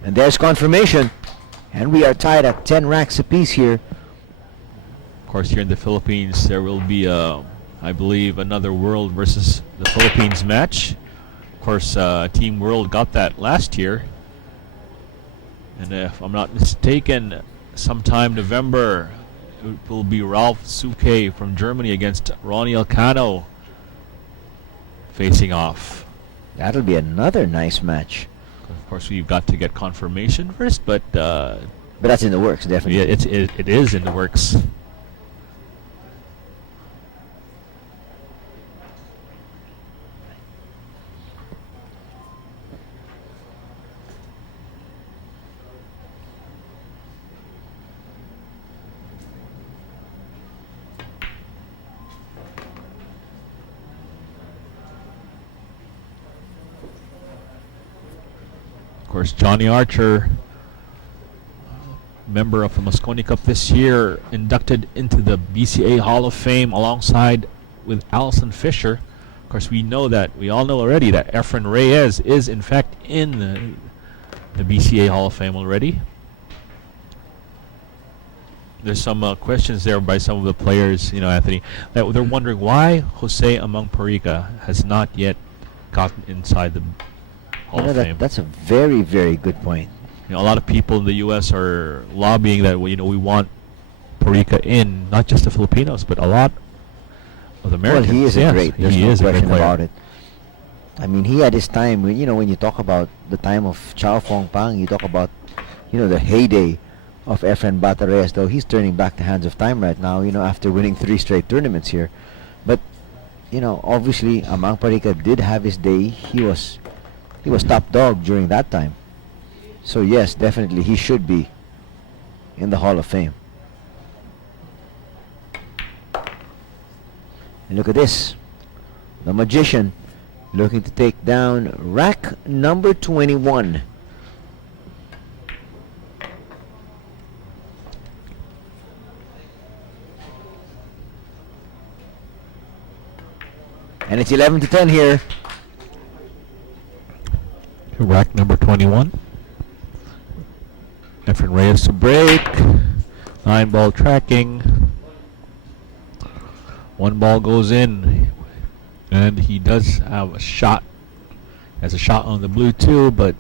And there's confirmation, and we are tied at 10 racks apiece here. Of course, here in the Philippines, there will be, I believe, another World versus the Philippines match. Of course, Team World got that last year. And if I'm not mistaken, sometime November, it will be Ralph Suke from Germany against Ronnie Elcano facing off. That'll be another nice match. Of course, we've got to get confirmation first, but that's in the works, definitely. yeah, it is in the works. Of course, Johnny Archer, member of the Mosconi Cup this year, inducted into the BCA Hall of Fame alongside with Allison Fisher. Of course, we all know already that EFREN Reyes is in fact in the BCA Hall of Fame already. There's some questions there by some of the players, Anthony, that they're wondering why Jose Amang Parica has not yet gotten inside the Hall of Fame. That's a very, very good point. A lot of people in the U.S. are lobbying that we want Parika in, not just the Filipinos, but a lot of the Well, Americans. he is a Yes, great. There's he no is a great question player. about it. I mean, he had his time. When you talk about the time of Chao FONG-PANG, you talk about, the heyday of EFREN Reyes. Though he's turning back the hands of time right now. After winning 3 straight tournaments here, but obviously, Amang Parika did have his day. He was top dog during that time. So yes, definitely he should be in the Hall of Fame. And look at this. The Magician looking to take down rack number 21. And it's 11-10 here. Rack number 21. EFREN Reyes to break. 9-ball tracking. 1 ball goes in. And he does have a shot. Has a shot on the blue too, but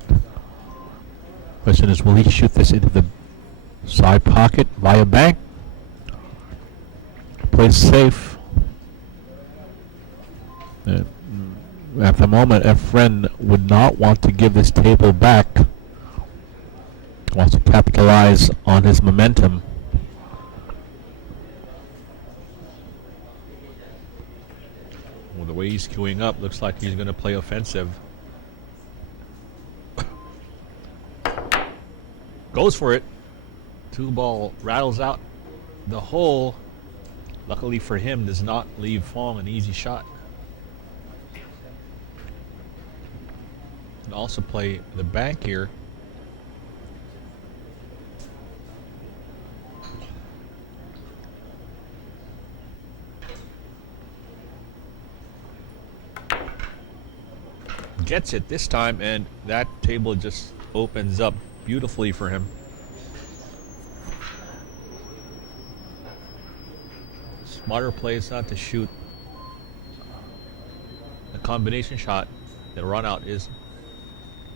question is, will he shoot this into the side pocket via bank? Plays safe. At the moment, EFREN would not want to give this table back. Wants to capitalize on his momentum. Well, the way he's queuing up, looks like he's going to play offensive. Goes for it. 2-ball rattles out the hole. Luckily for him, does not leave Fong an easy shot. And also play the bank here. Gets it this time, and that table just opens up beautifully for him. Smarter play is not to shoot a combination shot. The run out is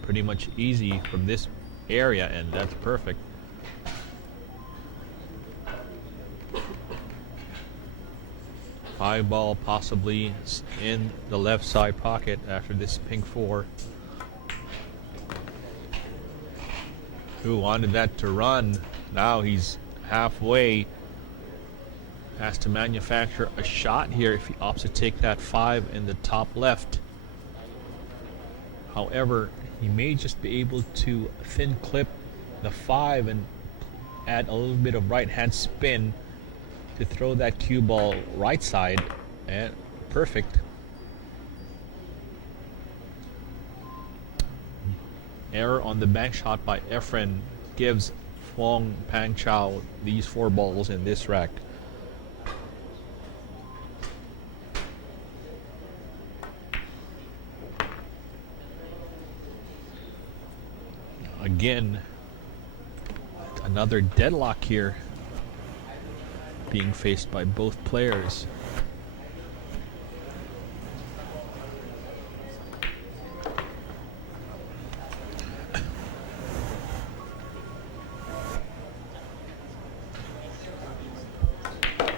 pretty much easy from this area, and that's perfect. High ball possibly in the left side pocket after this pink 4. Who wanted that to run? Now he's halfway. Has to manufacture a shot here if he opts to take that 5 in the top left. However, he may just be able to thin clip the 5 and add a little bit of right hand spin to throw that cue ball right side, and perfect. Error on the bank shot by EFREN gives FONG-PANG Chao these 4 balls in this rack. Again, another deadlock here being faced by both players.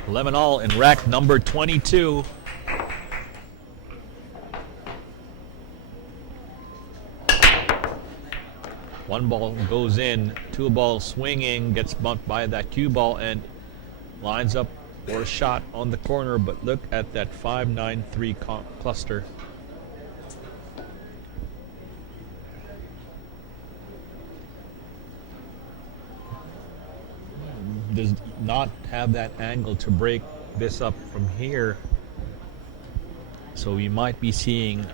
Lemon all in rack number 22. One ball goes in, 2 balls swinging, gets bumped by that cue ball and lines up for a shot on the corner, but look at that 5-9-3 cluster. Does not have that angle to break this up from here. So we might be seeing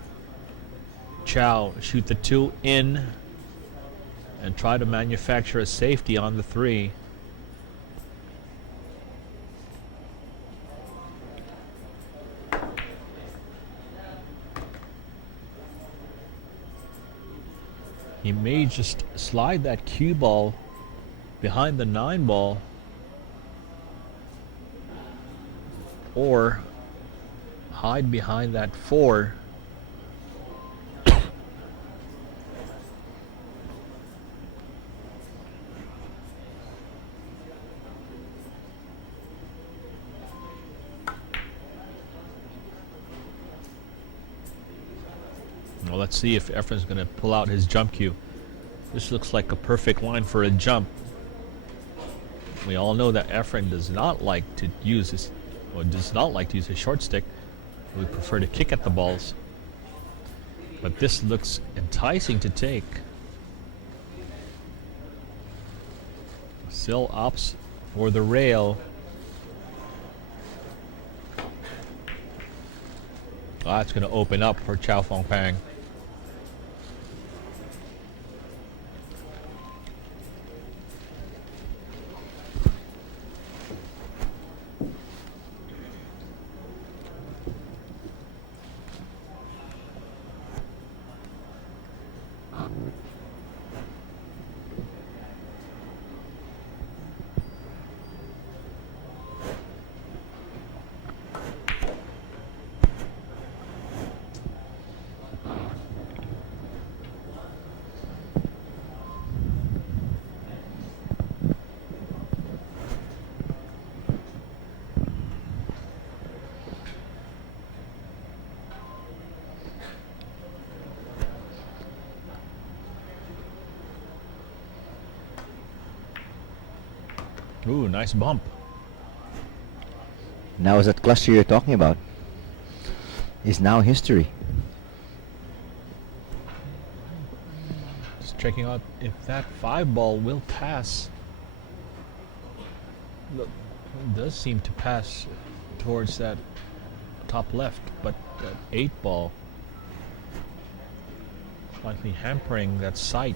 Chao shoot the 2 in and try to manufacture a safety on the 3. He may just slide that cue ball behind the 9 ball, or hide behind that 4. Well, let's see if Efren's going to pull out his jump cue. This looks like a perfect line for a jump. We all know that Efren does not like to use his short stick. We prefer to kick at the balls. But this looks enticing to take. Still opts for the rail. That's going to open up for Chao FONG-PANG. Ooh, nice bump. Now is that cluster you're talking about is now history. Just checking out if that 5 ball will pass. Look, it does seem to pass towards that top left, but that 8 ball slightly hampering that sight.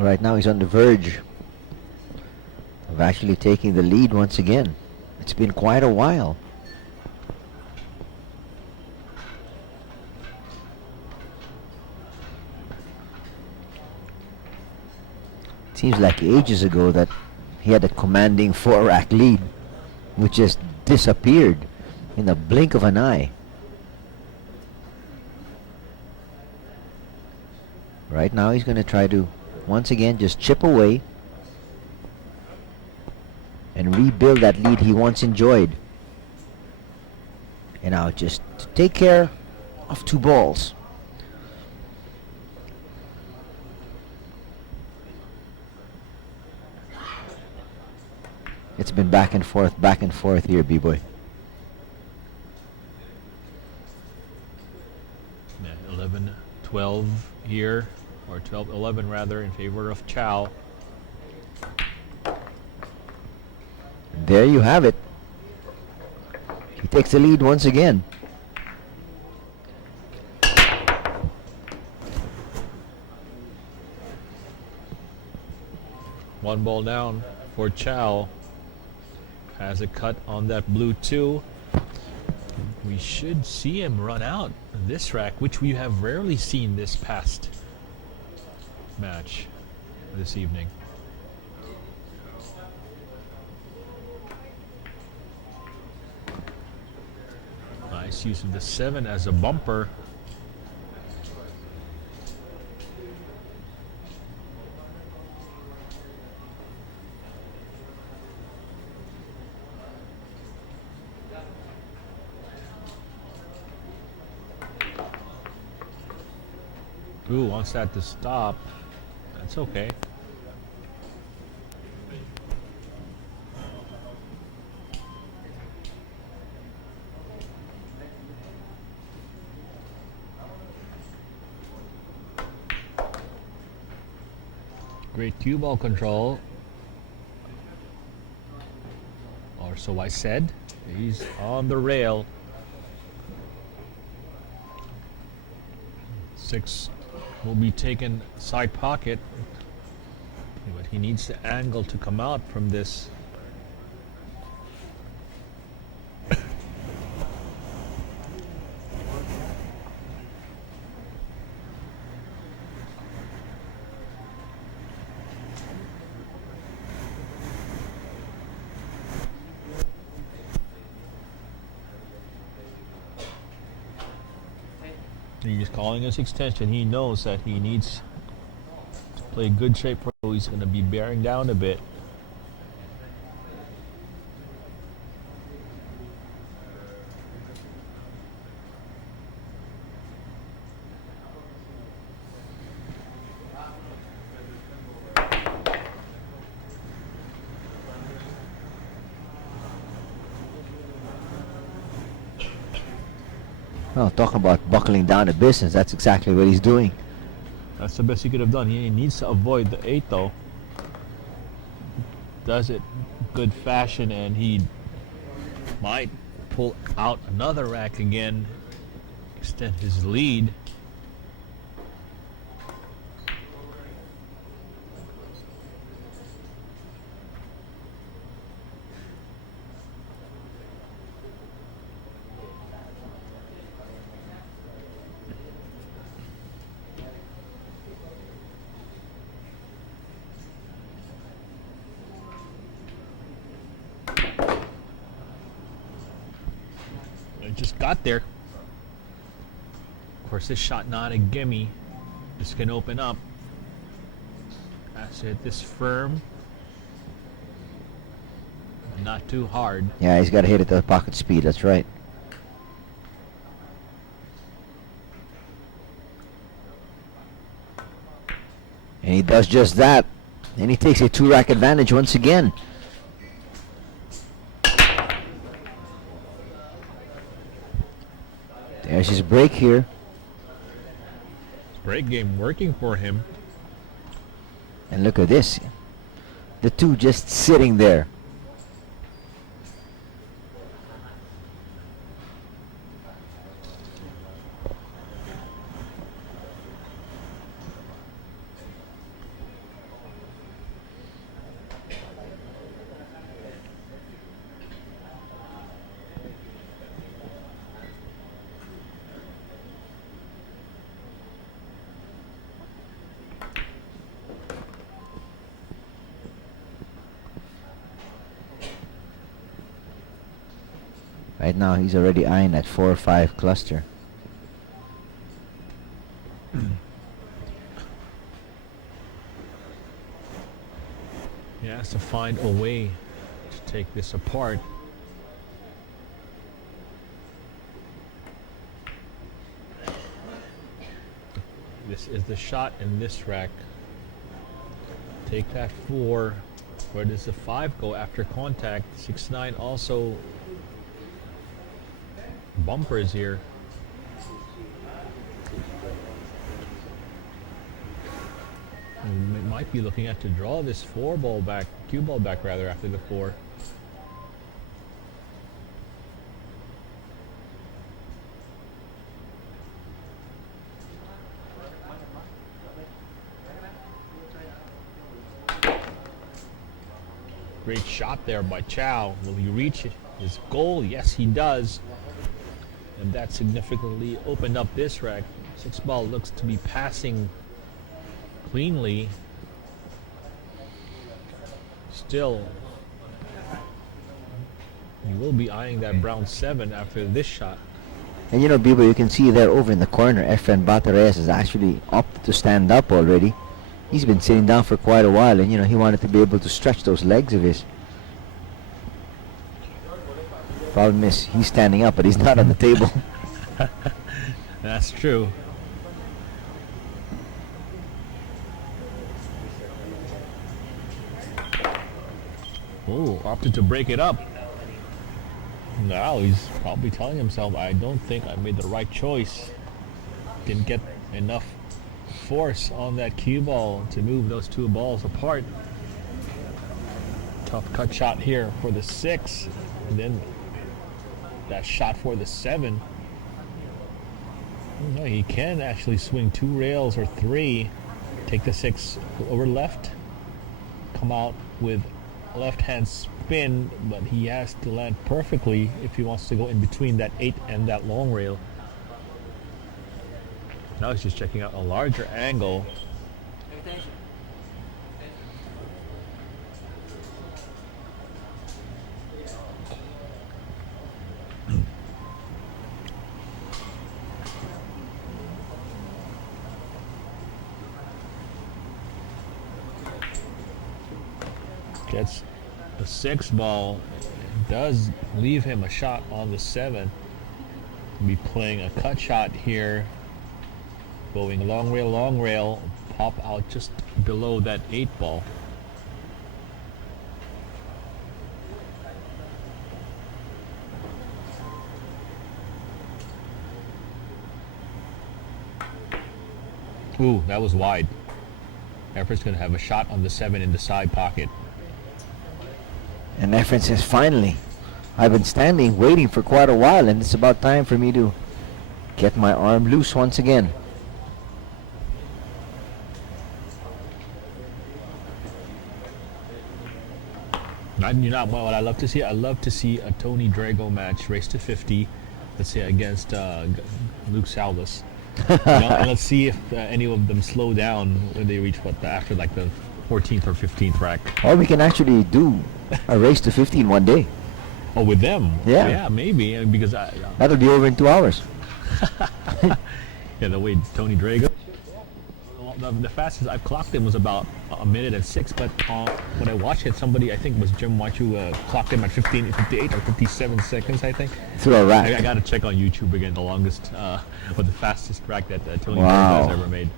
Right now he's on the verge of actually taking the lead once again. It's been quite a while. Seems like ages ago that he had a commanding 4-rack lead, which just disappeared in the blink of an eye. Right now he's going to try to once again just chip away and rebuild that lead he once enjoyed. And now just to take care of 2 balls. It's been back and forth here, B-boy. Yeah, 11-12 here, or 12-11 rather, in favor of Chao. There you have it. He takes the lead once again. One ball down for Chao. Has a cut on that blue 2. We should see him run out this rack, which we have rarely seen this past match this evening. Nice use of the 7 as a bumper. Ooh, wants that to stop. That's okay. Great cue ball control. Or so I said. He's on the rail. 6 will be taken side pocket, but he needs the angle to come out from this. He's calling his extension. He knows that he needs to play good shape, so he's going to be bearing down a bit. Well, talk about buckling down to business. That's exactly what he's doing. That's the best he could have done. He needs to avoid the 8 though. Does it good fashion, and he might pull out another rack again, extend his lead. Just got there. Of course, this shot not a gimme. This can open up. Has to hit this firm, but not too hard. Yeah, he's got to hit it at pocket speed. That's right. And he does just that. And he takes a 2-rack advantage once again. There's his break here. Break game working for him. And look at this. The 2 just sitting there. Right now, he's already eyeing that 4-5 cluster. He has to find a way to take this apart. This is the shot in this rack. Take that 4. Where does the 5 go after contact? 6-9 also bumpers here. We might be looking at to draw this 4 ball back, cue ball back rather, after the 4. Great shot there by Chao. Will he reach his goal? Yes, he does. And that significantly opened up this rack. 6 ball looks to be passing cleanly. Still, he will be eyeing that brown 7 after this shot. And you know, Bibo, you can see there over in the corner, EFREN Reyes has actually opted to stand up already. He's been sitting down for quite a while, and you know, he wanted to be able to stretch those legs of his. Problem is, he's standing up, but he's not on the table. That's true. Oh, opted to break it up. Now he's probably telling himself, I don't think I made the right choice. Didn't get enough force on that cue ball to move those 2 balls apart. Tough cut shot here for the 6. And then that shot for the 7. No, he can actually swing 2 rails or 3. Take the 6 over left. Come out with left hand spin, but he has to land perfectly if he wants to go in between that 8 and that long rail. Now he's just checking out a larger angle. gets the 6 ball, it does leave him a shot on the 7. Be playing a cut shot here, going long rail, pop out just below that 8 ball. Ooh, that was wide. EFREN's going to have a shot on the 7 in the side pocket. And EFREN says, finally, I've been standing waiting for quite a while, and it's about time for me to get my arm loose once again. You know what I love to see? I love to see a Tony Drago match, race to 50, let's say against Luke Saulus. And let's see if any of them slow down when they reach after like the 14th or 15th rack. Or we can actually do a race to 50 in one day. Oh, with them? Yeah. Yeah, maybe, because That'll be over in 2 hours. yeah, the way Tony Drago. The fastest I've clocked him was about a minute and 6, but when I watched it, somebody, I think it was Jim Wachu, clocked him at 58 or 57 seconds, I think. Through a rack. I gotta check on YouTube again, the longest, or the fastest rack that Tony Wow. Drago has ever made.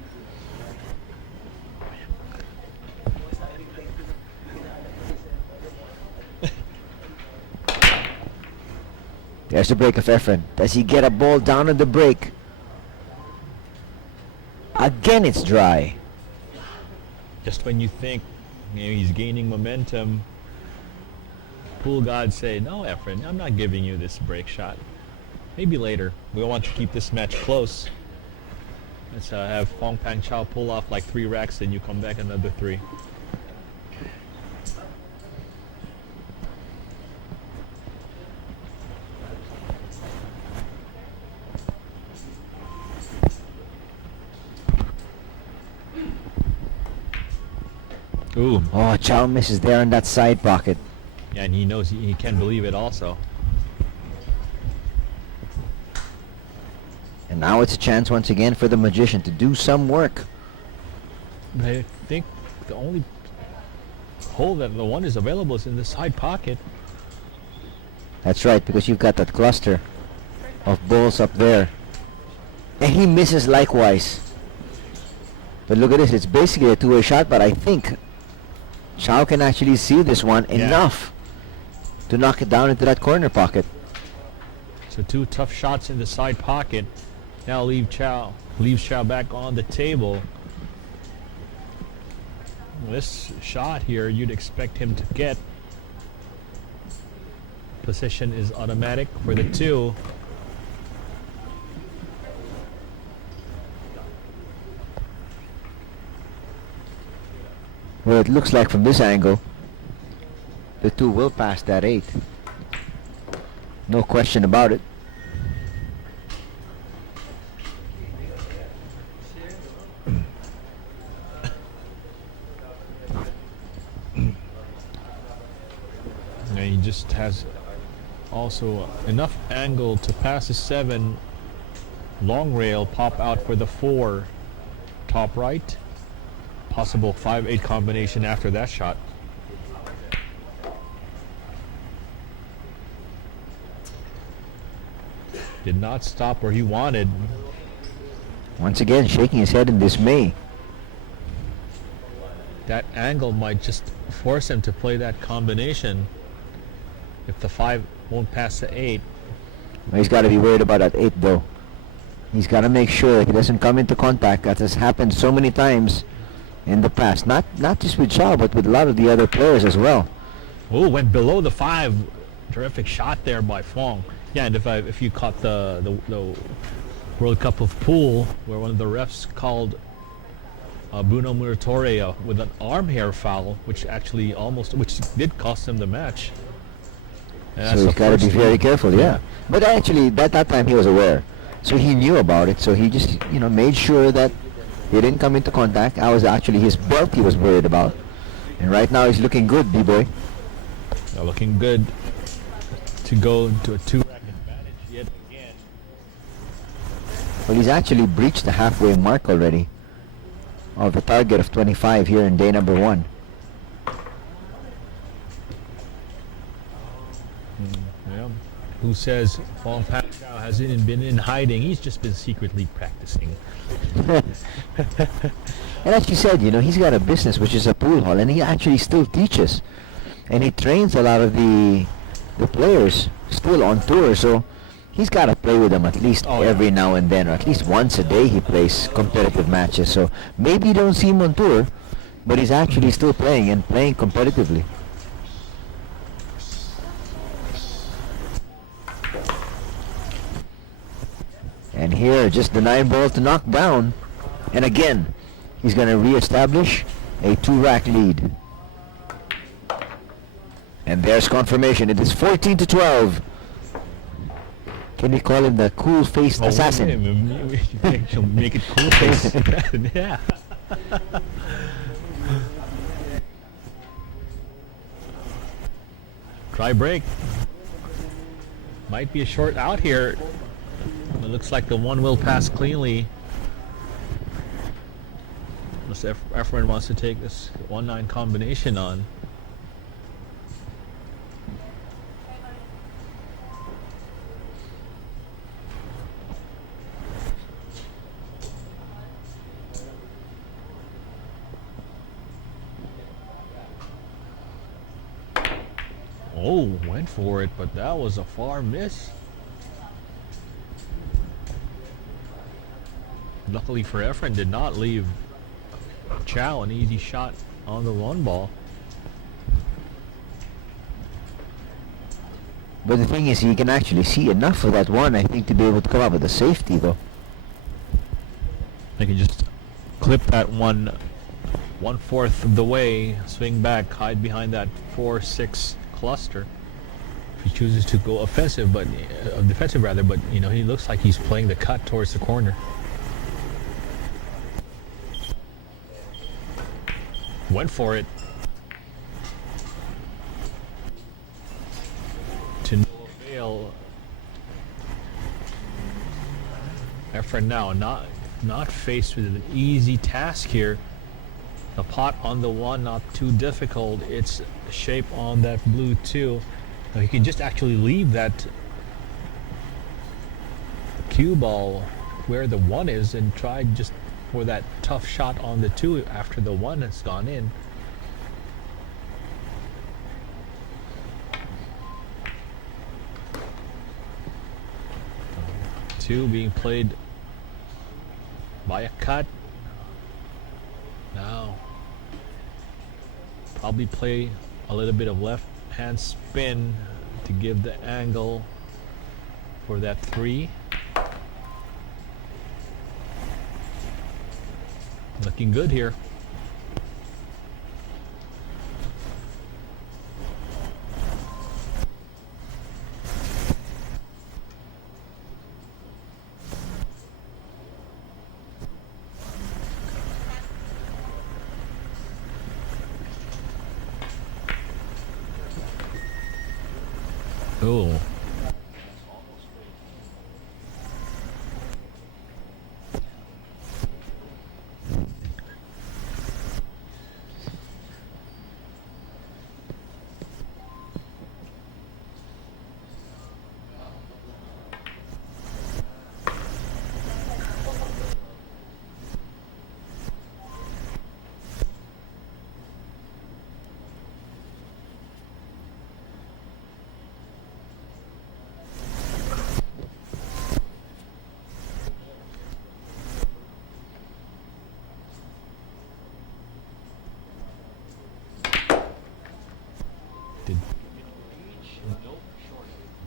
There's the break of EFREN. Does he get a ball down on the break? Again, it's dry. Just when you think he's gaining momentum, pool gods say, no, EFREN, I'm not giving you this break shot. Maybe later. We want to keep this match close. Let's have FONG-PANG Chao pull off like 3 racks, then you come back another 3. Ooh. Oh, Chao misses there in that side pocket. Yeah, and he knows he can't believe it also. And now it's a chance once again for the magician to do some work. I think the only hole that the one is available is in the side pocket. That's right, because you've got that cluster of balls up there. And he misses likewise. But look at this, it's basically a two-way shot, but I think Chao can actually see this one enough to knock it down into that corner pocket. So 2 tough shots in the side pocket. Now leaves Chao back on the table. This shot here, you'd expect him to get. Position is automatic for the 2. Well, it looks like from this angle, the 2 will pass that 8. No question about it. And he just has also enough angle to pass the 7. Long rail, pop out for the 4. Top right. Possible 5-8 combination after that shot. Did not stop where he wanted. Once again, shaking his head in dismay. That angle might just force him to play that combination. If the 5 won't pass the 8. Well, he's got to be worried about that 8 though. He's got to make sure that he doesn't come into contact. That has happened so many times in the past. Not just with Chao, but with a lot of the other players as well. Oh, went below the 5. Terrific shot there by Fong. Yeah, and if you caught the World Cup of Pool, where one of the refs called Bruno Muratore with an arm hair foul, which did cost him the match. And So he's got to be very careful, yeah. But actually, that time he was aware. So he knew about it, so he just, made sure that he didn't come into contact. I was actually his belt he was worried about. And right now he's looking good, B-boy. Looking good to go into a 2-rack advantage yet again. Well, he's actually breached the halfway mark already of the target of 25 here in day number 1. Yeah. Who says FONG-PANG Chao hasn't been in hiding? He's just been secretly practicing. And as you said, you know, he's got a business which is a pool hall, and he actually still teaches, and he trains a lot of the players still on tour. So he's got to play with them at least every now and then, or at least once a day. He plays competitive matches. So maybe you don't see him on tour, but he's actually still playing and playing competitively. And here, just the 9 ball to knock down, and again, he's going to re-establish a 2-rack lead. And there's confirmation. It is 14-12. Can we call him the cool-faced assassin? Make it cool face. Yeah. Try break. Might be a short out here. It looks like the one will pass cleanly. Unless EFREN wants to take this 1-9 combination on. Oh, went for it, but that was a far miss. Luckily for EFREN, did not leave Chao an easy shot on the 1 ball. But the thing is, he can actually see enough of that one, I think, to be able to come up with a safety, though. They can just clip that 1/4 of the way, swing back, hide behind that 4-6 cluster. If he chooses to go offensive, but defensive rather, but you know, he looks like he's playing the cut towards the corner. Went for it. To no avail. EFREN now not faced with an easy task here. The pot on the 1 not too difficult. It's shape on that blue 2. Now he can just actually leave that cue ball where the 1 is and try just for that tough shot on the 2 after the 1 has gone in. Two being played by a cut. Now probably play a little bit of left hand spin to give the angle for that 3. Looking good here. Oh.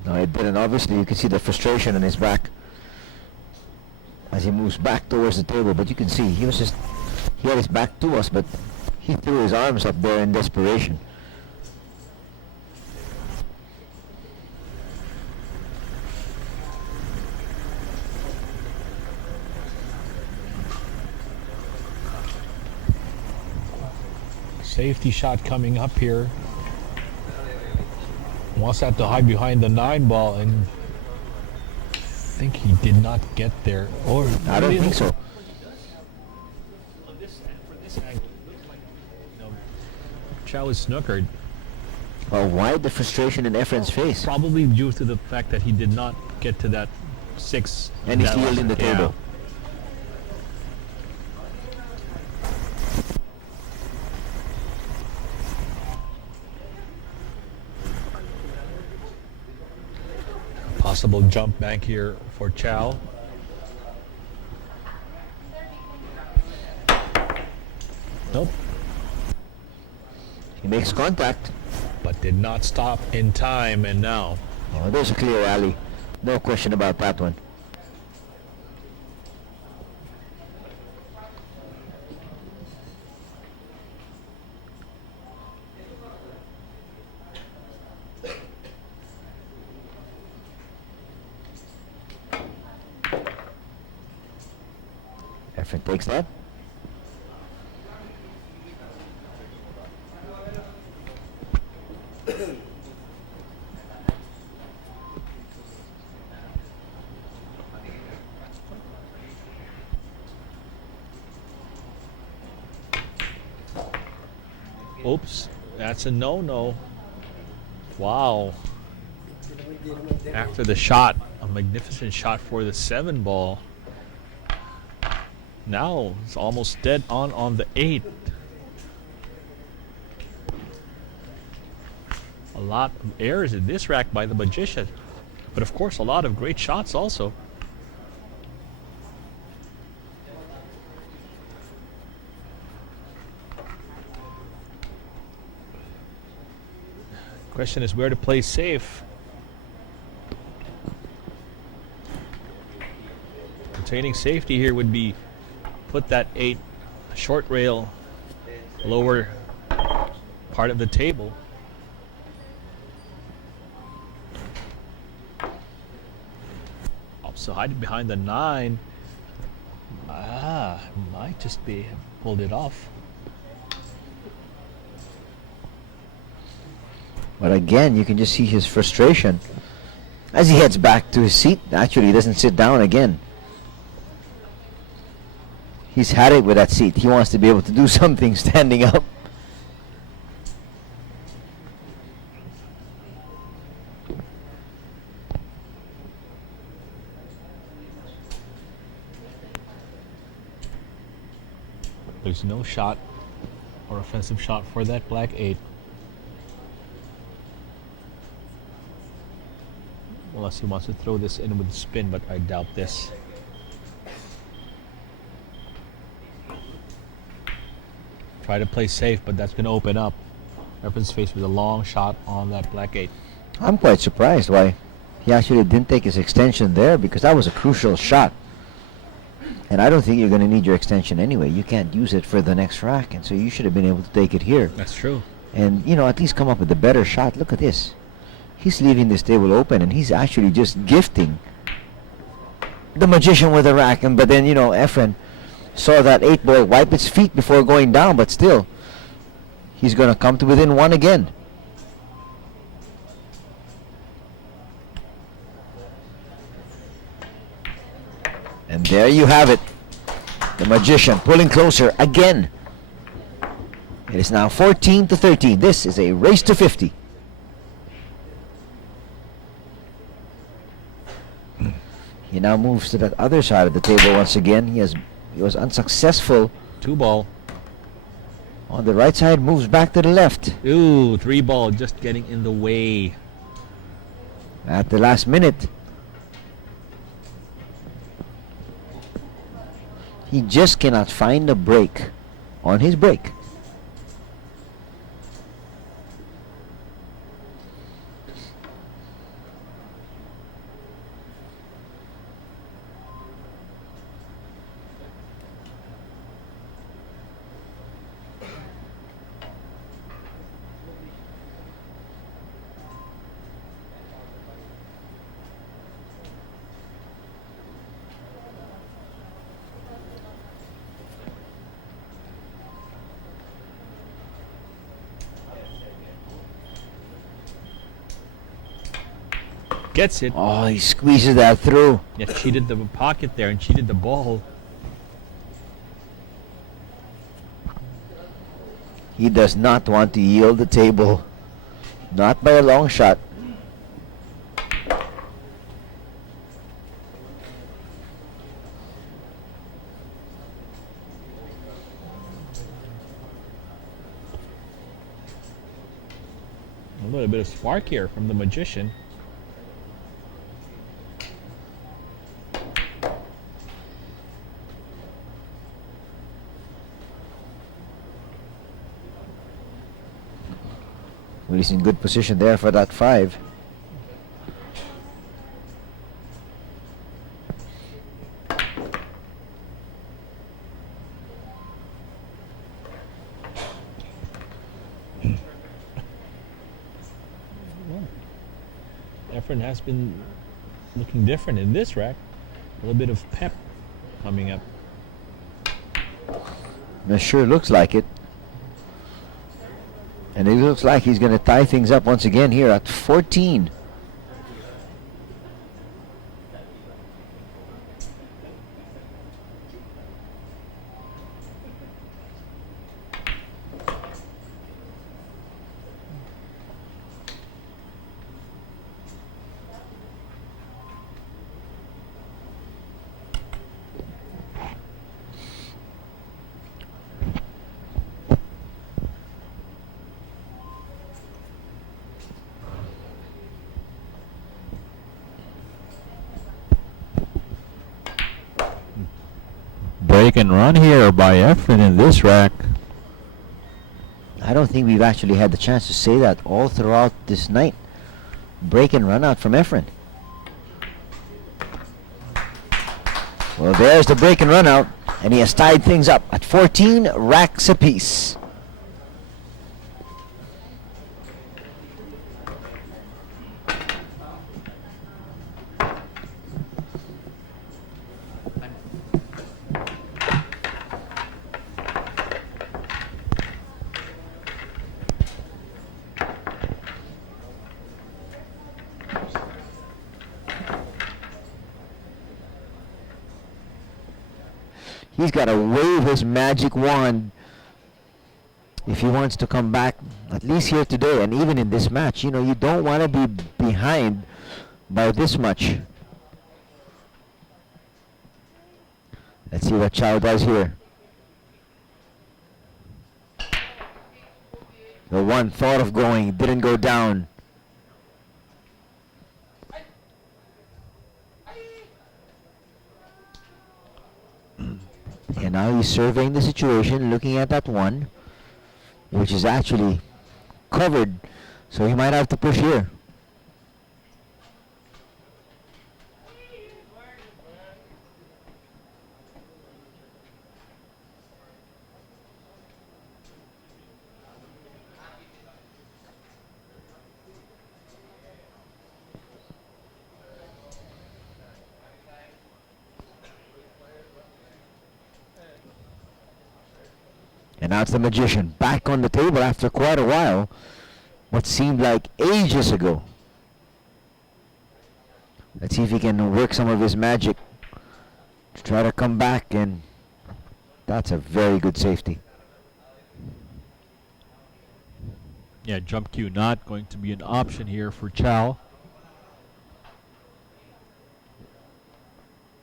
No, it didn't. Obviously, you can see the frustration on his back as he moves back towards the table. But you can see he had his back to us, but he threw his arms up there in desperation. Safety shot coming up here. Wants that to hide behind the 9 ball, and I think he did not get there. Or I don't think so. On this, for this angle, it looks like Chao is snookered. Well, why the frustration in Efren's face? Probably due to the fact that he did not get to that 6. And he's that was- yielding the yeah. table. Possible jump bank here for Chao. Nope, He makes contact. but did not stop in time, and now Oh, there's a clear rally. No question about that one. Efren takes that. oops, that's a no-no. Wow. After the shot, a magnificent shot for the 7 ball. Now it's almost dead on the 8. A lot of errors in this rack by the magician, but of course a lot of great shots also. Question is where to play safe. Retaining safety here would be put that 8 short rail lower part of the table. Also hiding behind the 9. Might just be pulled it off. But again, you can just see his frustration as he heads back to his seat. Actually, he doesn't sit down again. He's had it with that seat. He wants to be able to do something standing up. There's no shot or offensive shot for that black 8. Unless he wants to throw this in with spin, but I doubt this. Try to play safe, but that's going to open up. Efren's faced with a long shot on that black 8. I'm quite surprised why he actually didn't take his extension there, because that was a crucial shot. And I don't think you're going to need your extension anyway. You can't use it for the next rack, and so you should have been able to take it here. That's true. And, you know, at least come up with a better shot. Look at this. He's leaving this table open, and he's actually just gifting the magician with a rack. But then, you know, Efren saw that 8 ball wipe its feet before going down, but still, he's going to come to within 1 again. And there you have it. The magician pulling closer again. It is now 14-13. This is a race to 50. He now moves to that other side of the table once again. He was unsuccessful 2 ball. on the right side, moves back to the left. Ooh, 3 ball just getting in the way. At the last minute, he just cannot find a break on his break. Gets it. Oh, he squeezes that through. Yeah, cheated the pocket there and cheated the ball. He does not want to yield the table Not by a long shot. A little bit of spark here from the magician. Well, he's in good position there for that 5. EFREN has been looking different in this rack. A little bit of pep coming up. It sure looks like it. And it looks like he's going to tie things up once again here at 14. Break and run here by EFREN in this rack. I don't think we've actually had the chance to say that all throughout this night. Break and run out from EFREN. Well, there's the break and run out, and he has tied things up at 14 racks apiece. He's got to wave his magic wand if he wants to come back, at least here today and even in this match. You know, you don't want to be behind by this much. Let's see what Chao does here. The one thought of going didn't go down. And now he's surveying the situation, looking at that one, which is actually covered, so he might have to push here. And now it's the magician back on the table after quite a while. What seemed like ages ago. Let's see if he can work some of his magic to try to come back, and that's a very good safety. Yeah, jump cue not going to be an option here for Chao.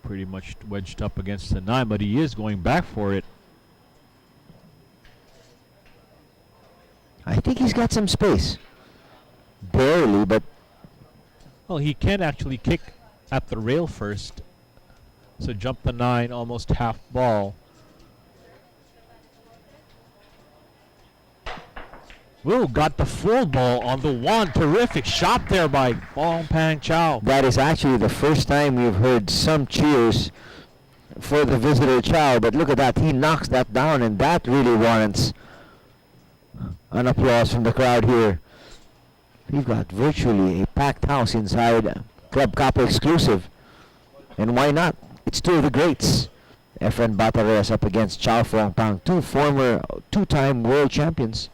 Pretty much wedged up against the 9, but he is going back for it. I think he's got some space. Barely, but... Well, he can actually kick at the rail first. So jump the 9, almost half ball. Whoa, got the full ball on the 1. Terrific shot there by FONG-PANG Chao. that is actually the first time we've heard some cheers for the visitor Chao. But look at that. He knocks that down, and that really warrants an applause from the crowd here. We've got virtually a packed house inside Club Capo exclusive. And why not? It's two of the greats. EFREN BATA Reyes up against Chao FONG-PANG, two-time world champions.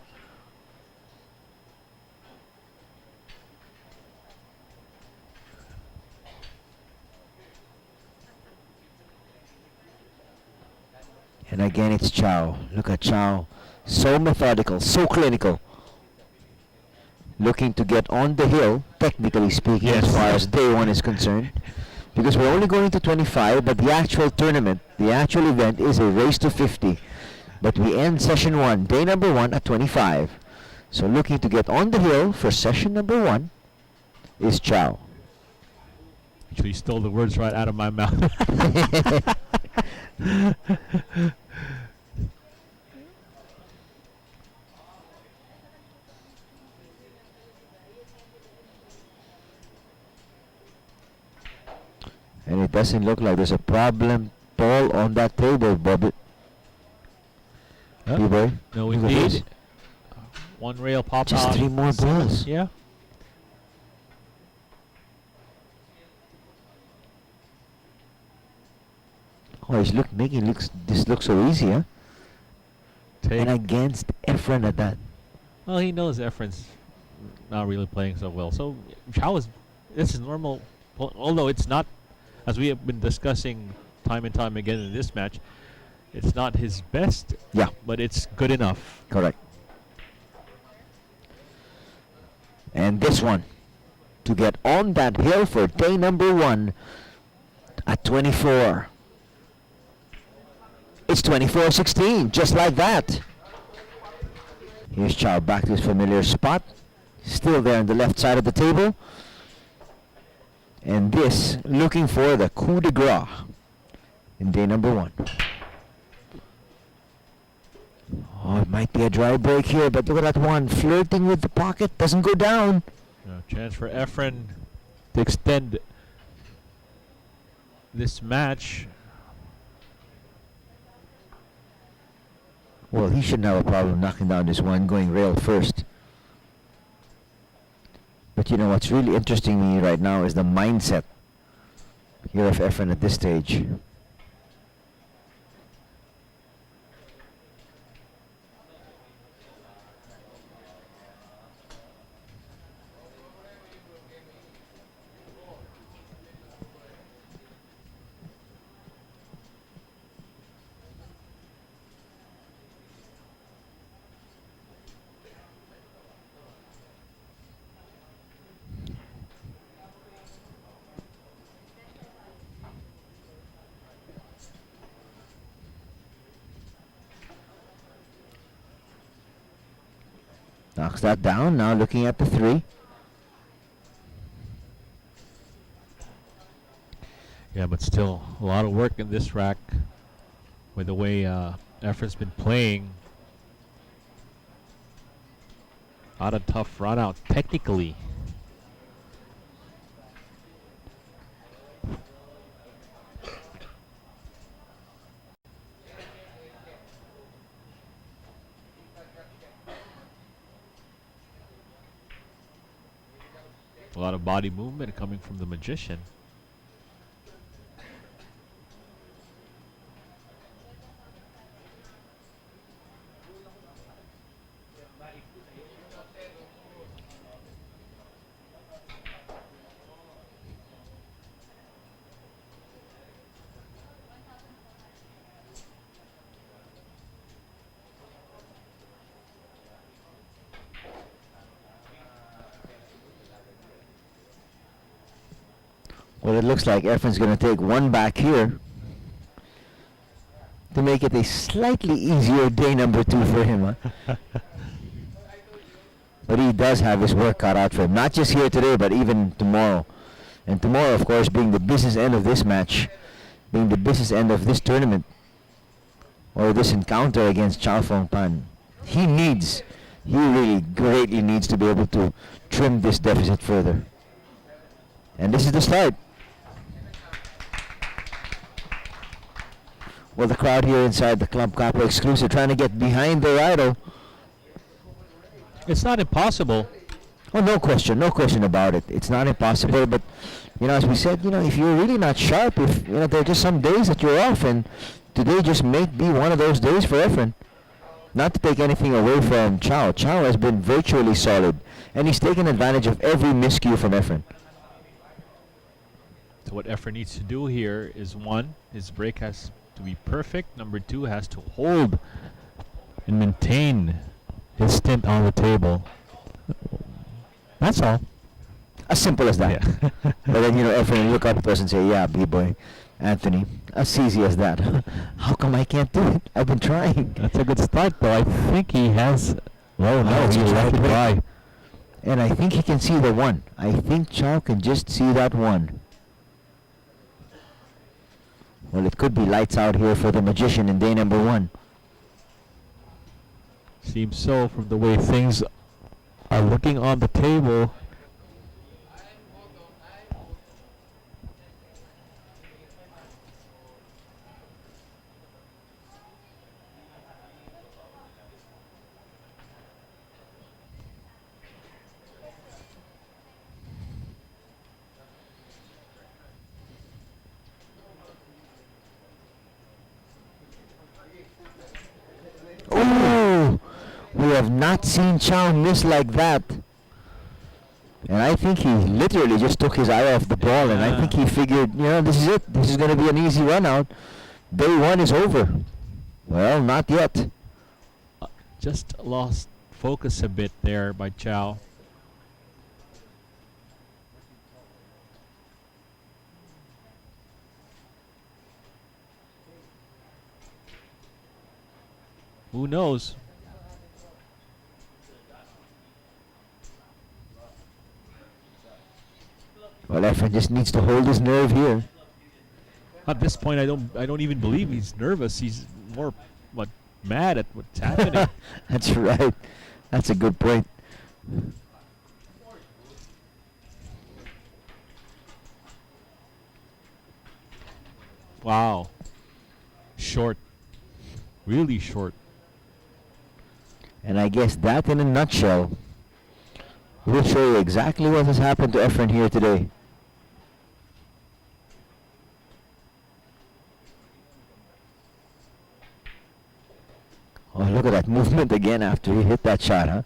And again, it's Chao. Look at Chao. So methodical, so clinical. looking to get on the hill, technically speaking, as Yes. far as day one is concerned. Because we're only going to 25, but the actual tournament, the actual event is a race to 50. But we end session 1, day number 1 at 25. So looking to get on the hill for session number 1 is Chao. Actually stole the words right out of my mouth. And it doesn't look like there's a problem ball on that table, Bobby. Huh? B-boy. No, Look at indeed. this. One rail popped Just out. 3 more balls. Yeah. Oh, he's this looks so easy, huh? Take. And against EFREN at that. Well, he knows Efren's not really playing so well. So Chao is. This is normal. Although it's not, as we have been discussing time and time again in this match, it's not his best. Yeah. But it's good enough. Correct. And this one, to get on that hill for day number 1 at 24. It's 24-16, just like that. Here's Chao back to his familiar spot. Still there on the left side of the table. And this, looking for the coup de grace in day number 1. Oh, it might be a dry break here, but look at that one. Flirting with the pocket, doesn't go down. Chance for Efren to extend this match. Well, he shouldn't have a problem knocking down this one, going rail first. But you know what's really interesting me right now is the mindset here of EFREN at this stage. Knocks that down, now looking at the 3. Yeah, but still a lot of work in this rack with the way Efren's been playing. A lot of tough run out technically. A lot of body movement coming from the magician. Well, it looks like EFREN's going to take one back here to make it a slightly easier day number 2 for him. Huh? But he does have his work cut out for him, not just here today, but even tomorrow. And tomorrow, of course, being the business end of this match, being the business end of this tournament, or this encounter against Chao FONG-PANG. He really greatly needs to be able to trim this deficit further. And this is the start. Well, the crowd here inside the Club Capo exclusive trying to get behind the idol. It's not impossible. Oh, no question about it. It's not impossible, but you know, as we said, you know, if you're really not sharp, if you know, there are just some days that you're off, and today just may be one of those days for EFREN. Not to take anything away from Chao. Chao has been virtually solid, and he's taken advantage of every miscue from EFREN. So what Efren needs to do here is, 1, his break has to be perfect. Number 2, has to hold and maintain his stint on the table. That's all. As simple as that. Yeah. But then, Efren look up to us and say, yeah, B-boy, Anthony, as easy as that. How come I can't do it? I've been trying. That's a good start, though. I think he has. Oh no, it's he a let it try by. And I think he can see the one. I think Chao can just see that one. Well, it could be lights out here for the magician in day number 1. Seems so from the way things are looking on the table. Oh! We have not seen Chao miss like that. And I think he literally just took his eye off the ball, and I think he figured, this is it. This is going to be an easy run out. Day 1 is over. Well, not yet. Just lost focus a bit there by Chao. Who knows? Well, Efren just needs to hold his nerve here. At this point, I don't even believe he's nervous. He's more mad at what's happening. That's right. That's a good point. Wow. Short. Really short. And I guess that in a nutshell will show you exactly what has happened to Efren here today. Oh, look at that movement again after he hit that shot, huh?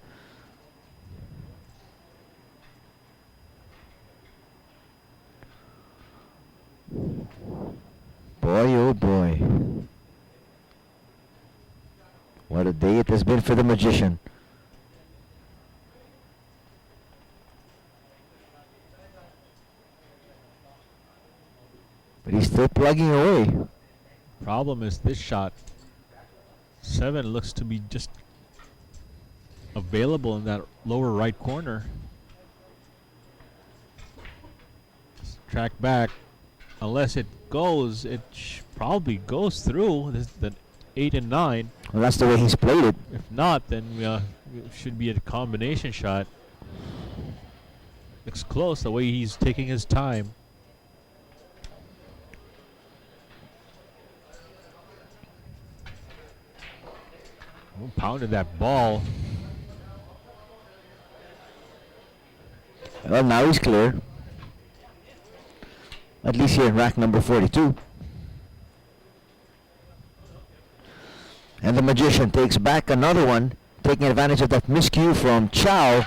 Boy, oh boy. What a day it has been for the magician. But he's still plugging away. Problem is this shot. 7 looks to be just available in that lower right corner. Just track back. Unless it goes, it probably goes through the 8 and 9. Well, that's the way he's played it. If not, then it should be a combination shot. Looks close the way he's taking his time. Oh, pounded that ball. Well, now he's clear. At least here in rack number 42. And the magician takes back another one, taking advantage of that miscue from Chao.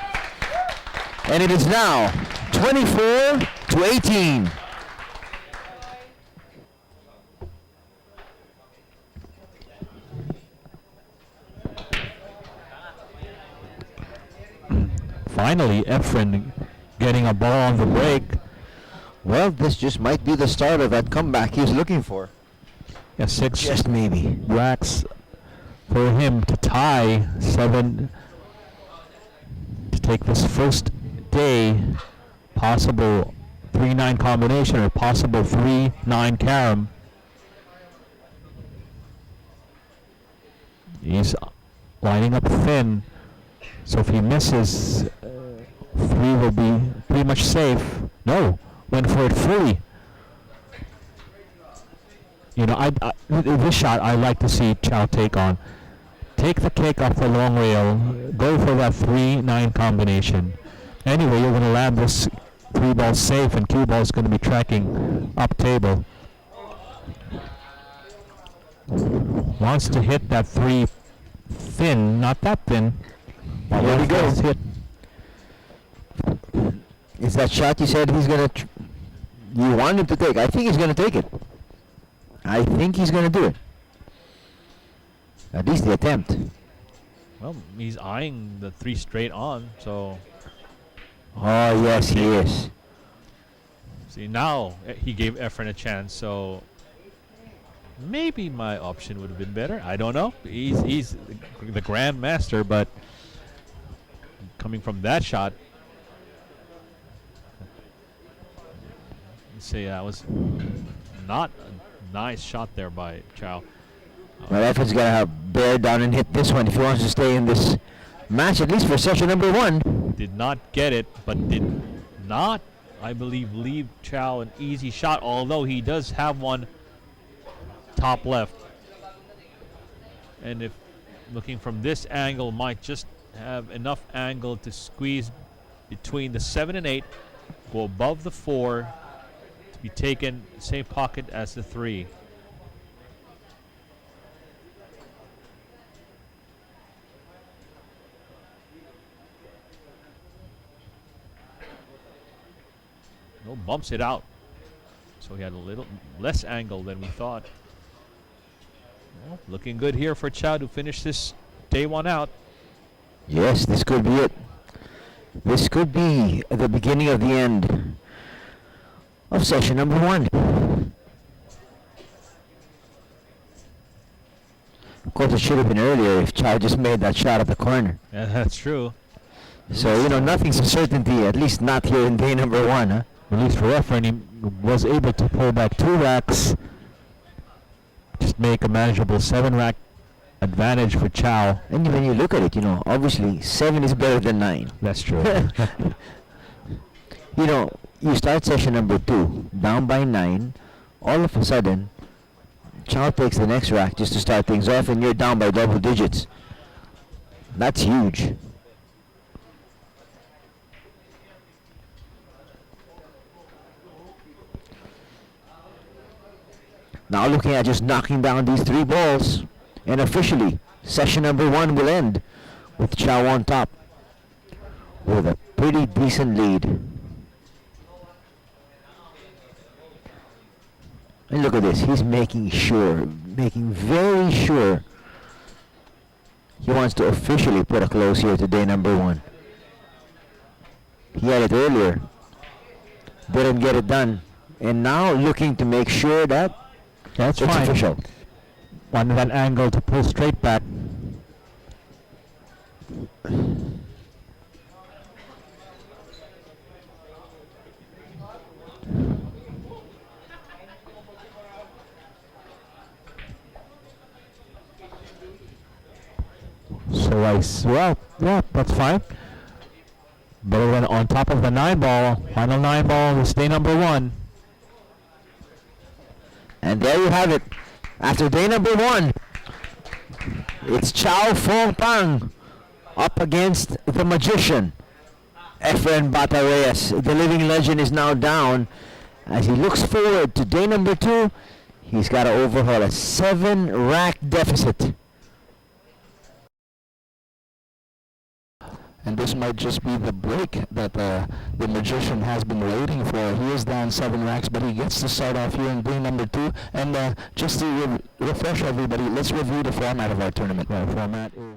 And it is now 24-18. Finally, Efren getting a ball on the break. Well, this just might be the start of that comeback he's looking for. Yeah, 6 Just maybe. racks for him to tie 7 to take this first day possible 3-9 combination or possible 3-9 carom. He's lining up thin, so if he misses, 3 will be pretty much safe. No, went for it fully. This shot I like to see Chao take on. Take the kick off the long rail, go for that 3-9 combination. Anyway, you're going to land this 3 ball safe, and 2 ball is going to be tracking up table. Wants to hit that 3 thin, not that thin. Here we go. Hit. Is that shot you said he's going to... you want him to take? I think he's going to take it. I think he's going to do it. At least the attempt. Well, he's eyeing the 3 straight on, so Oh, yes, he is. See, now he gave EFREN a chance, so maybe my option would have been better. I don't know. He's the grandmaster, but coming from that shot, say that was not a nice shot there by Chao. Well, EFREN's got to have bear down and hit this one if he wants to stay in this match, at least for session number 1. Did not get it, but did not, I believe, leave Chao an easy shot, although he does have one top left. And if looking from this angle, might just have enough angle to squeeze between the 7 and 8, go above the 4, to be taken same pocket as the 3. No, bumps it out. So he had a little less angle than we thought. Well, looking good here for Chao to finish this day 1 out. Yes, this could be it. This could be the beginning of the end of session number 1. Of course, it should have been earlier if Chao just made that shot at the corner. Yeah, that's true. So, you know, nothing's a certainty, at least not here in day number 1, huh? At least for EFREN, he was able to pull back 2 racks, just make a manageable 7 rack advantage for Chao. And when you look at it, you know, obviously 7 is better than 9. That's true. You know, you start session number 2, down by 9, all of a sudden, Chao takes the next rack just to start things off, and you're down by double digits. That's huge. Now looking at just knocking down these 3 balls, and officially, session number 1 will end with Chao on top with a pretty decent lead. And look at this, he's making very sure he wants to officially put a close here to day number 1. He had it earlier, didn't get it done, and now looking to make sure that That's it's fine. official. Wanted that angle to pull straight back. So well, yeah, that's fine. Better than on top of the 9 ball. Final 9 ball is day number 1. And there you have it. After day number 1, it's Chao FONG-PANG up against the magician, EFREN BATA Reyes. The living legend is now down. As he looks forward to day number 2, he's got to overhaul a 7-rack deficit. And this might just be the break that the magician has been waiting for. He is down 7 racks, but he gets to start off here in day number 2. And just to refresh everybody, let's review the format of our tournament. The format is